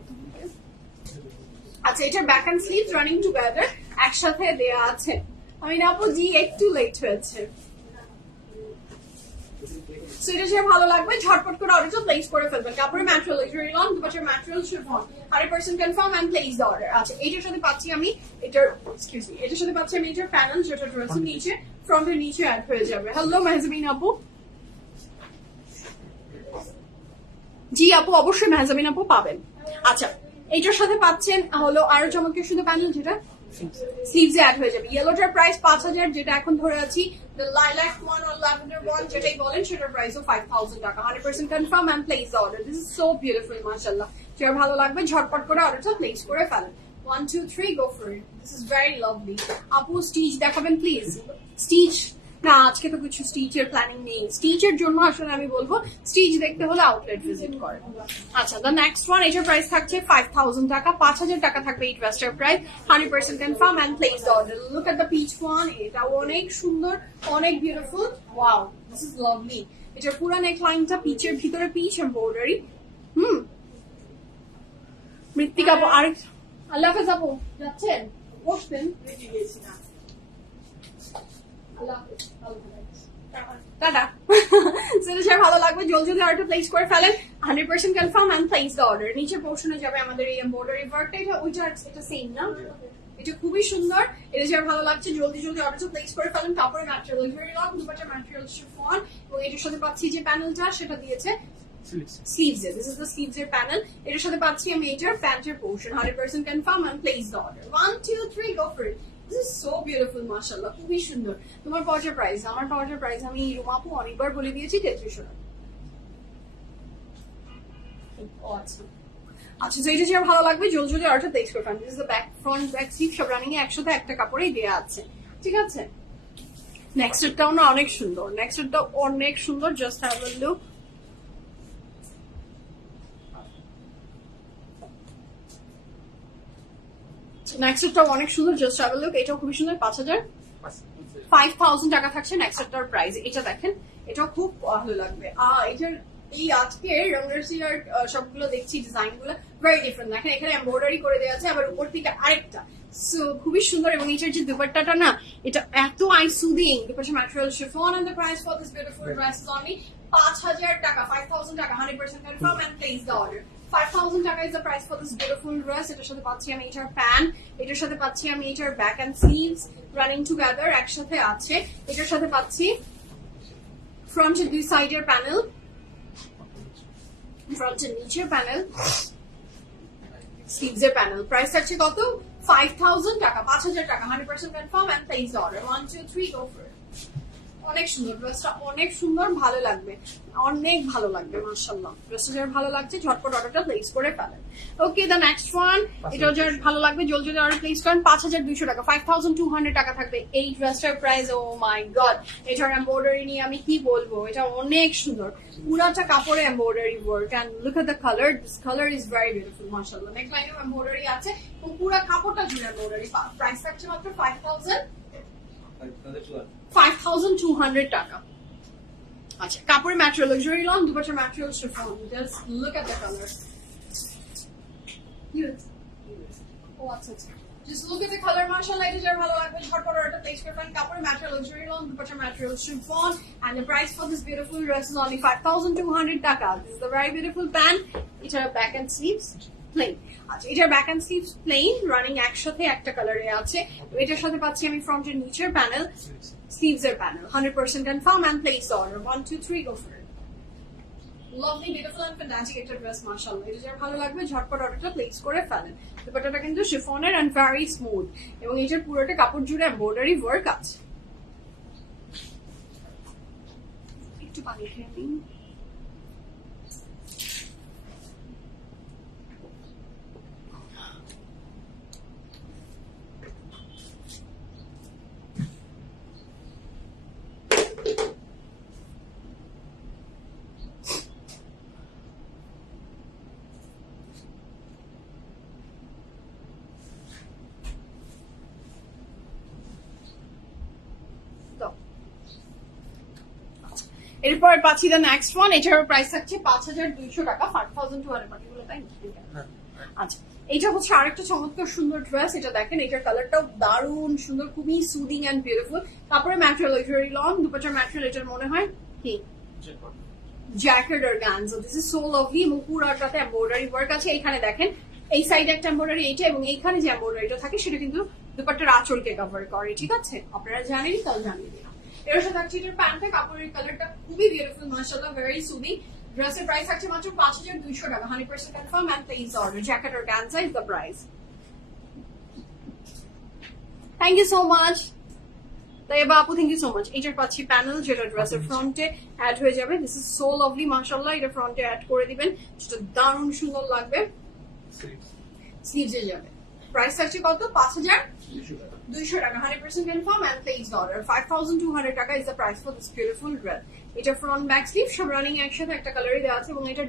আচ্ছা, এটার back and sleeves running together একসাথে দেয়া আছে। আমি না জি একটু লেট হয়েছে। সো এটা সে ভালো লাগবে, ঝটপট করে অর্ডারটা প্লেস করে ফেলবেন। কাপড়ের ম্যাটেরিয়াল লাক্সারি লন, দুপাট্টার material chiffon, 100% confirm and place the order. আচ্ছা, এইটার সাথে পাচ্ছি আমি এটার সাথে পাচ্ছি আমি এটার প্যানেল, যেটা ড্রেসের নিচে ফ্রন্টের নিচে অ্যাড হয়ে যাবে। হ্যালো মেহজাবিন আপু। জি আপু, অবশ্যই মেহজাবিন আপু পাবেন। আচ্ছা, এইটার সাথে পাচ্ছেন হলো আরো চমৎকার শুধু প্যানেল, যেটা স্লিভসে অ্যাড হয়ে যাবে। ইয়েলোটার প্রাইস 5000, যেটা এখন ধরে আছি। The lilac one or lavender one, যেটাই বলেন, সেটার প্রাইসও 5000 টাকা। 100% confirm and place the order. This is so beautiful, মাশাআল্লাহ। যার ভালো লাগবে ঝটপট করে অর্ডারটা প্লেস করে ফেলেন। 1 2 3 go for it. This is very lovely. আপু স্টিচ দেখাবেন প্লিজ? স্টিচ না, আজকে তো কিছু স্টিচের প্ল্যানিং নেই। স্টিচের জন্য আসলে আমি বলবো স্টিচ দেখতে হলে আউটলেট ভিজিট করেন। আচ্ছা, দ্য নেক্সট ওয়ান, এটার প্রাইস থাকছে 5000 টাকা। 5000 টাকা থাকবে এই ড্রেসটার price. 100% confirm and place the order. Look at the peach one. এটাও অনেক সুন্দর, অনেক beautiful. Wow, this is lovely. এটার পুরো নেকলাইনটা পিচের ভিতরে পিচ এমব্রয়ডারি। মৃত্তিকা আপু আরেক, আল্লাহ হাফেজ আপু, যাচ্ছেন? বসবেন? টাটা। সেটা ভালো লাগবে, জলদি অর্ডার প্লেস করে ফেলেন। 100% confirm and place the order. নিচের পোর্শনে যাবে আমাদের এই এমব্রয়ডারি ওয়ার্কটা। এটা সেম না? এটা খুবই সুন্দর। এটা যার ভালো লাগছে জলদি অর্ডারটা প্লেস করে ফেলেন। কাপড়ের ম্যাটেরিয়াল লাক্সারি লন, দুপাট্টার ম্যাটেরিয়াল শিফন, এবং এটার সাথে পাচ্ছি যে প্যানেলটা, সেটা দিয়েছে স্লিভস এ। দিস ইজ দ্য স্লিভস এর প্যানেল। এটার সাথে পাচ্ছি আমি এটার প্যান্টের portion. 100% confirm and place the order. 1 2 3 go for it. This is so beautiful, মাশাআল্লাহ, খুবই সুন্দর। তোমার পাওয়ার প্রাইস, আমার পাওয়ার প্রাইস আমি রুমাপু অনেকবার বলে দিয়েছি 3300 টাকা। আচ্ছা আচ্ছা, তো এটা যে ভালো লাগবে জলদি অর্ডার প্লেস করে ফেলুন। This is the back, front back sleeve সব রানিং এ একসাথে একটা কাপড়েই দেয়া আছে। ঠিক আছে, নেক্সট এরটাও না অনেক সুন্দর। নেক্সট এরটাও অনেক সুন্দর। Just have a look. নেক্সটটাও অনেক সুন্দর। Just have a look. এটাও খুবই সুন্দর। 5000 টাকা থাকছে নেক্সটটার প্রাইস। এটা দেখেন, এটাও খুব ভালো লাগবে। এটার এই আজকের রঙের সবগুলো দেখছি ডিজাইন গুলো ভেরি ডিফারেন্ট। দেখেন এখানে এমব্রয়ডারি করে দেওয়া আছে, আবার উপর থেকে আরেকটা সো খুবই সুন্দর এবং এটার যে দুপাট্টাটা না এটা এত আই সুদিং দুপাশে material chiffon and the price for this beautiful dress is only 5000 টাকা 5000 টাকা 100% confirm and place the order 5000 টাকা is the price for this beautiful dress এটার সাথে পাচ্ছি আমি এটার প্যান এটার সাথে পাচ্ছি আমি এটার back and sleeves running together একসাথে আছে এটার সাথে পাচ্ছি ফ্রন্টের দুই সাইডের প্যানেল ফ্রন্টের নিচের প্যানেল স্লিভস এর প্যানেল প্রাইস আছে কত 5000 টাকা 5000 টাকা 100% confirm and place order 1 2 3 go for অনেক সুন্দর ড্রেসটা অনেক সুন্দর ভালো লাগবে অনেক ভালো লাগবে মাশাআল্লাহ ড্রেসটা যার ভালো লাগছে ঝটপট অর্ডারটা প্লেস করে ফেলেন ওকে দ্য নেক্সট ওয়ান এটাও যার ভালো লাগবে জলদি অর্ডার প্লেস করেন 5200 টাকা 5200 টাকা থাকবে এই ড্রেসটার প্রাইস ও মাই গড এটার এমব্রয়ডারি নিয়ে আমি কি বলবো এটা অনেক সুন্দর পুরাটা কাপড়ে embroidery work and look at the colour this colour is very beautiful মাশাআল্লাহ নেক লাইনে এমব্রয়ডারি আছে এবং পুরো কাপড়টা জুড়ে এমব্রয়ডারি প্রাইস থাকছে মাত্র 5200 টাকা আচ্ছা কাপড়ের ম্যাটেরিয়াল লাক্সারি লন দুপাশে material chiffon just look at the colour ও আচ্ছা আচ্ছা just look at the color mashallah it is যার ভালো লাগবে ঝটপট অর্ডারটা প্লেস করবেন কাপড়ের ম্যাটেরিয়াল লাক্সারি লন দুপাশে material chiffon and the price for this beautiful dress is only 5200 টাকা this is the very beautiful pant এটার ব্যাক এন্ড স্লিভস প্লেন আচ্ছা এটার back and sleeves plain running একসাথে একটা কালারে আছে এটার সাথে পাচ্ছি আমি ফ্রন্টের নিচের প্যানেল স্লিভস এর panel 100% confirm and place order 1 2 3 go for it lovely beautiful and fantastic একটা ড্রেস মাশাআল্লাহ এটা যার ভালো লাগবে ঝটপট অর্ডারটা প্লেস করে ফেলেন দুপাট্টাটা কিন্তু শিফনের এন্ড ভেরি স্মুথ এবং এটার পুরোটা কাপড় জুড়ে এমব্রয়ডারি ওয়ার্ক আছে একটু পানি খেয়ে নিন এরপর পাচ্ছি দ্য নেক্সট ওয়ান এটার প্রাইস থাকছে 5200 টাকা 5200 পাটিগুলো তাই আচ্ছা এটা হচ্ছে আরেকটা চমৎকার সুন্দর ড্রেস এটা দেখেন এটার কালারটাও দারুণ সুন্দর খুবই সুদিং এন্ড বিউটিফুল তারপরে ম্যাটেরিয়াল লাক্সারি লন দুপাটার ম্যাটেরিয়াল এটার মনে হয় কি jacket organza this is so lovely এবং পুরাটাতে এমব্রয়ডারি ওয়ার্ক আছে এখানে দেখেন এই সাইডে একটা এমব্রয়ডারি এইটা এবং এইখানে যে এমব্রয়ডারিটা থাকে সেটা কিন্তু দুপাট্টার আঁচলকে কভার করে ঠিক আছে আপনারা জানেনই তাহলে জানিয়ে দিলাম এর সাথে থাকছে এটার প্যান্টটা কাপড়ের কালারটা খুবই বিউটিফুল মাশাআল্লাহ ভেরি সুদিং ড্রেসের প্রাইস থাকছে মাত্র 5200 টাকা 100% confirm and place order jacket organza is the price thank you so much Taiba আপু থ্যাংক ইউ সো মাচ এটার পাচ্ছি প্যানেল যেটা ড্রেসের ফ্রন্টে অ্যাড হয়ে যাবে দিস ইজ সো লাভলি মাশাআল্লাহ এটা ফ্রন্টে অ্যাড করে দিবেন যেটা দারুণ সুন্দর লাগবে স্লিভসে যাবে প্রাইস থাকছে কত 5200 টাকা 100% কনফার্ম এন্ড প্লেস অর্ডার 5200 টাকা is the price for this beautiful dress এটা ফ্রন্ট ব্যাক স্লিভ সব রানিং একসাথে একটা কালারই দেওয়া আছে এবং এটা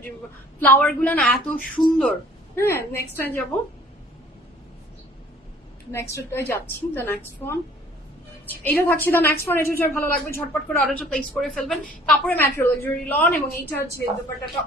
ফ্লাওয়ার গুলো না এত সুন্দর হ্যাঁ নেক্সট টাইম যাবো নেক্সট যাচ্ছি দ্য নেক্সট ওয়ান এটা থাকছে দ্য নেক্সট ওয়ান এটা ভালো লাগবে ঝটপট করে অর্ডারটা প্লেস করে ফেলবেন কাপড়ের ম্যাটেরিয়াল লাক্সারি লন এবং এইটা যে দুপাট্টাটা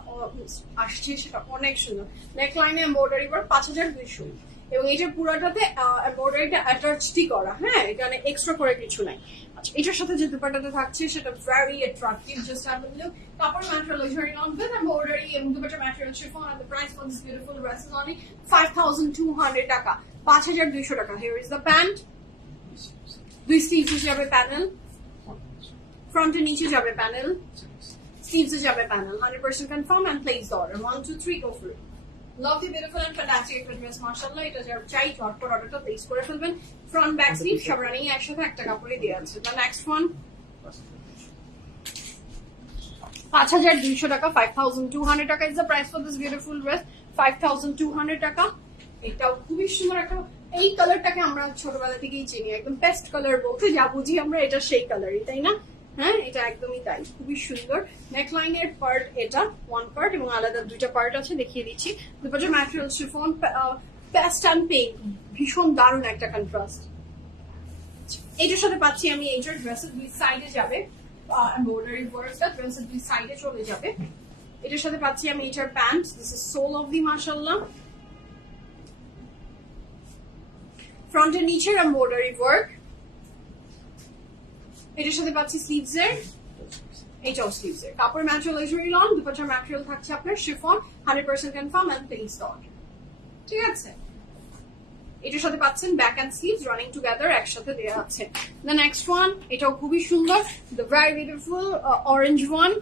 আসছে সেটা অনেক সুন্দর নেক লাইনে এমব্রয়ডারি ওয়ার্ক 5200 এবং এইটার পুরোটাতে এমব্রয়ডারিটা অ্যাটাচডই করা হ্যাঁ এখানে এক্সট্রা করে কিছু নাই আচ্ছা এটার সাথে যে দুপাট্টাটা থাকছে সেটা very attractive just have a look কাপড় material luxury lawn with embroidery এবং dupatta material chiffon and the price for this beautiful dress is only 5200 টাকা 5200 টাকা হিয়ার ইজ দ্য প্যান্ট দুই স্লিভসে যাবে প্যানেল ফ্রন্টের নিচে যাবে প্যানেল স্লিভসে যাবে panel 100% confirm and place order 1 2 3 go for it Lovely, beautiful and fantastic একটা ড্রেস মাশাআল্লাহ এটা যার চাই ঝটপট অর্ডারটা প্লেস করে ফেলবেন ফ্রন্ট ব্যাক স্লিভ সব রানিং একসাথে একটা কাপড়ে দেওয়া আছে দ্য নেক্সট ওয়ান 5200 টাকা 5200 টাকা is the price for this beautiful dress 5200 টাকা এটাও খুবই সুন্দর একটা এই কালারটাকে আমরা ছোটবেলা থেকেই চিনি একদম বেস্ট কালার বলতে যা বুঝি আমরা এটা সেই কালারই তাই না হ্যাঁ এটা একদমই তাই খুবই সুন্দর নেকলাইনের পার্ট এটা ওয়ান পার্ট এবং আলাদা দুইটা পার্ট আছে দেখিয়ে দিচ্ছি দুপাশে material chiffon paste and pink ভীষণ দারুণ একটা কন্ট্রাস্ট এটার সাথে পাচ্ছি আমি এইটার ড্রেসের দুই সাইডে যাবে এমব্রয়ডারি ওয়ার্কটা ড্রেসের দুই সাইডে চলে যাবে এটার সাথে পাচ্ছি আমি এটার pant this is so lovely মাশাআল্লাহ ফ্রন্টের নিচের এমব্রয়ডারি ওয়ার্ক, এটার সাথে পাচ্ছি স্লিভস এর, এইটাও স্লিভস এর। কাপড় ম্যাটেরিয়াল লাক্সারি লন, দুপাট্টার ম্যাটেরিয়াল থাকছে আপনার chiffon, 100% confirm and place order. ঠিক আছে, এটার সাথে পাচ্ছেন back and sleeves running together, একসাথে দেওয়া আছে। দ্য নেক্সট ওয়ান, এটাও খুবই সুন্দর, the very beautiful orange one,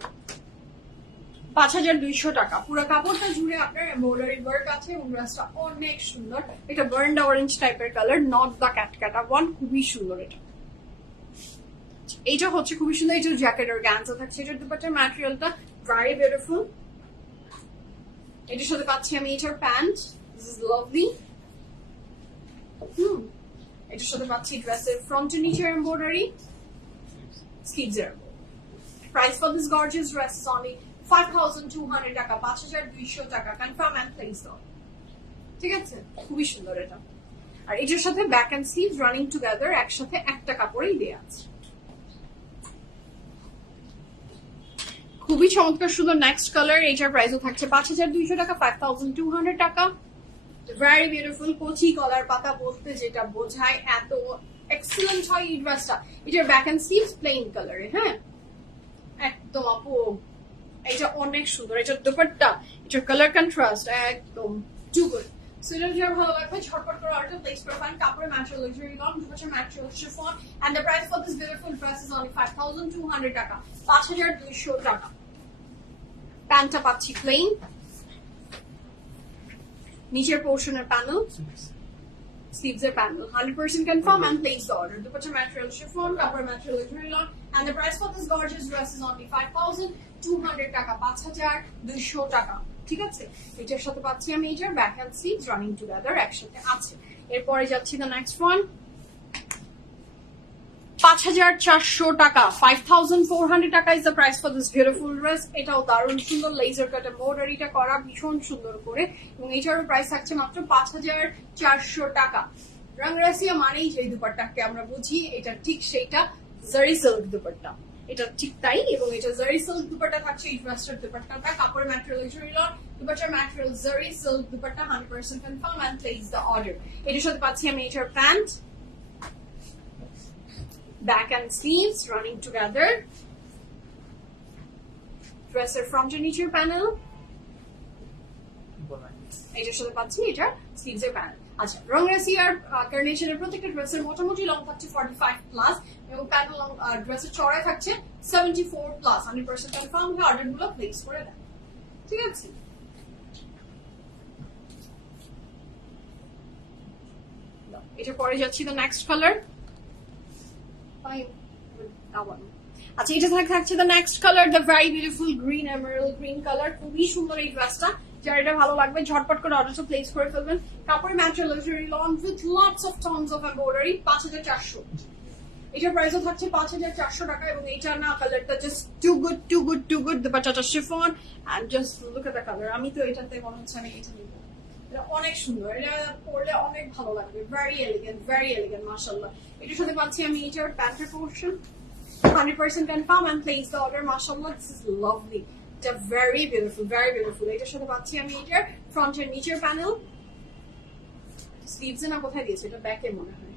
5200 টাকা। পুরো কাপড়টা জুড়ে আপনার এমব্রয়ডারি ওয়ার্ক আছে, ড্রেসটা অনেক সুন্দর। এটা বার্ন্ড অরেঞ্জ টাইপের কালার, নট দ্য ক্যাটকাটা ওয়ান, খুবই সুন্দর এটা। এইটা হচ্ছে খুবই সুন্দর, এটা জ্যাকেট আর গ্যান্সা থাকছে, এটার দুপাট্টার ম্যাটেরিয়ালটা ভেরি বিউটিফুল। এটার সাথে পাচ্ছি আমি এটার প্যান্ট, দিস ইজ লাভলি। এটার সাথে পাচ্ছি ড্রেসের ফ্রন্টের নিচের এমব্রয়ডারি, স্লিভস এর। Price for this gorgeous dress is only 5200 টাকা, 5200 টাকা। Confirm and place order. ঠিক আছে, খুবই সুন্দর এটা। আর এটার সাথে back and sleeves running together, একসাথে একটা কাপড়েই দেয়া আছে। খুবই চমৎকার সুন্দর নেক্সট কালার, এটার প্রাইসও থাকছে 5200 টাকা, 5200 টাকা। ভেরি বিউটিফুল কোচি কলার পাতা বলতে যেটা বোঝায়, এত এক্সেলেন্ট হয় এই ড্রেসটা। এটার ব্যাক এন্ড স্লিভস প্লেন কালারে, হ্যাঁ একদম আপু, এটা অনেক সুন্দর। এটার দুপাট্টা, এটার কালার কন্ট্রাস্ট একদম টু গুড। সো এটা যার ভালো লাগবে ঝটপট করে অর্ডার প্লেস করে ফাইন। কাপড়ের ম্যাটেরিয়াল লাক্সারি লন, দুপাট্টার material chiffon, and the price for this beautiful dress is only 5200 টাকা, 5200 টাকা। প্যান্টটা পাচ্ছি প্লেন, নিচের পোর্শনের প্যানেল, স্লিভস এর panel, 100% confirm and place the order. দুপাট্টার ম্যাটেরিয়াল শিফন, কাপড়ের material luxury lawn, and the price for this gorgeous dress is only 5200 টাকা, 5200 টাকা। ঠিক আছে, এটার সাথে পাচ্ছি আমি এটার back and sleeves running together, একসাথে আছে। এরপরে যাচ্ছি দ্য নেক্সট ওয়ান, 5400 টাকা, 5400 টাকা is the price for this beautiful dress. এটাও দারুণ সুন্দর, লেজার কাট এমব্রয়ডারিটা করা ভীষণ সুন্দর করে, এবং এটারও প্রাইস থাকছে মাত্র 5400 টাকা। রংরাসিয়া মানেই যে দুপাট্টাকে আমরা বুঝি, এটা ঠিক সেইটা, জারি সিল্ক দুপাট্টা, এটা ঠিক তাই। এবং এটা জারি সিল্ক দুপাট্টা থাকছে এই ড্রেসটার দুপাট্টাটা, কাপড়ের ম্যাটেরিয়াল লাক্সারি লন, দুপাট্টার material zari silk dupatta, 100% confirm and place the order. এটার সাথে পাচ্ছি আমি এটার pant, back and sleeves running together, dresser frontal nicher panel, এটার সাথে পাচ্ছি এটা স্লিভস এর প্যানেল। আচ্ছা, রংরাসি আর কার্নেশনের প্রত্যেকটা ড্রেসের মোটামুটি লং থাকছে 45 প্লাস, এবং প্যানেল লং ড্রেসের চড়াই থাকছে 74 প্লাস। 100% কনফার্ম হয়ে অর্ডার গুলো প্লেস করে দেন। ঠিক আছে, এটা পরে যাচ্ছি তো নেক্সট কালার। আচ্ছা, এটা থাকছে the next colour, the very beautiful green Emerald green colour. খুবই সুন্দর এই ড্রেসটা, যার এটা ভালো লাগবে ঝটপট করে অর্ডারটা প্লেস করে ফেলবেন। কাপড় material luxury lawn with lots of tonnes of embroidery, 5400। এটার প্রাইসও থাকছে 5400 টাকা, এবং এইটা না কালারটা just too good too good too good. দুপাট্টাটা chiffon and just look at the colour. আমি তো এটাতে মনে হচ্ছে আমি এটা নিব, এটা অনেক সুন্দর, এটা পরলে অনেক ভালো লাগবে। ভেরি এলিগেন্ট মাশাআল্লাহ। এটার সাথে পাচ্ছি আমি এটার প্যান্টের portion, 100% confirm and place the order. মাশাআল্লাহ, দিস ইজ লাভলি, এটা ভেরি বিউটিফুল। এটার সাথে পাচ্ছি আমি এটার ফ্রন্টের নিচের প্যানেল, স্লিভস না কোথায় দিয়েছে, এটা ব্যাকে মনে হয়।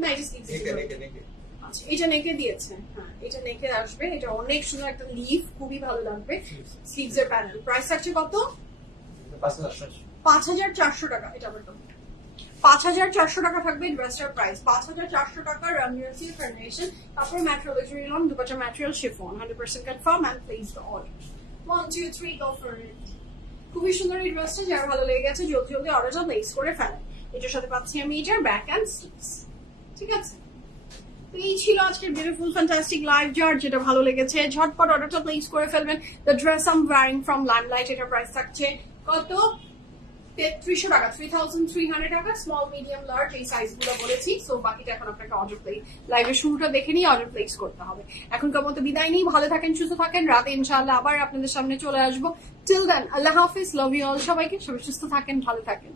না, এটা স্লিভস। আচ্ছা, এটা নেকে দিয়েছে, হ্যাঁ এটা নেকে আসবে। এটা অনেক সুন্দর একটা লিফ, খুবই ভালো লাগবে। স্লিভস এর প্যানেল, প্রাইস থাকছে কত? 5400 টাকা। এটা আবার 5400 টাকা থাকবে ড্রেসটার প্রাইস, 5400 টাকা। রংরাসি কার্নেশন, কাপড় material luxury lawn, dupatta material chiffon, 100% confirm and place the order. 1 2 3 go for it. খুবই সুন্দর এই ড্রেসটা, যার ভালো লেগে গেছে জলদি অর্ডারটা প্লেস করে ফেলেন। এটার সাথে পাচ্ছি আমি এটার ব্যাক এন্ড স্লিভস। ঠিক আছে, তো এই ছিল আজকের বিউটিফুল ফ্যান্টাস্টিক লাইভ। যার যেটা ভালো লেগেছে ঝটপট অর্ডারটা প্লেস করে ফেলবেন। The dress I am wearing from Limelight, এটার প্রাইস থাকছে কত? 3300 টাকা, 3300 টাকা। স্মল মিডিয়াম লার্জ এই সাইজ গুলো বলেছি। সো বাকিটা এখন আপনাকে অর্ডার প্লেস, লাইভের শুরুটা দেখে নিয়ে অর্ডার প্লেস করতে হবে। এখনকার মতো বিদায় নিই, ভালো থাকেন, সুস্থ থাকেন। রাতে ইনশাআল্লাহ আবার আপনাদের সামনে চলে আসবো। টিল দেন আল্লাহ হাফিজ, লাভ ইউ অল। সবাইকে সবাই সুস্থ থাকেন, ভালো থাকেন।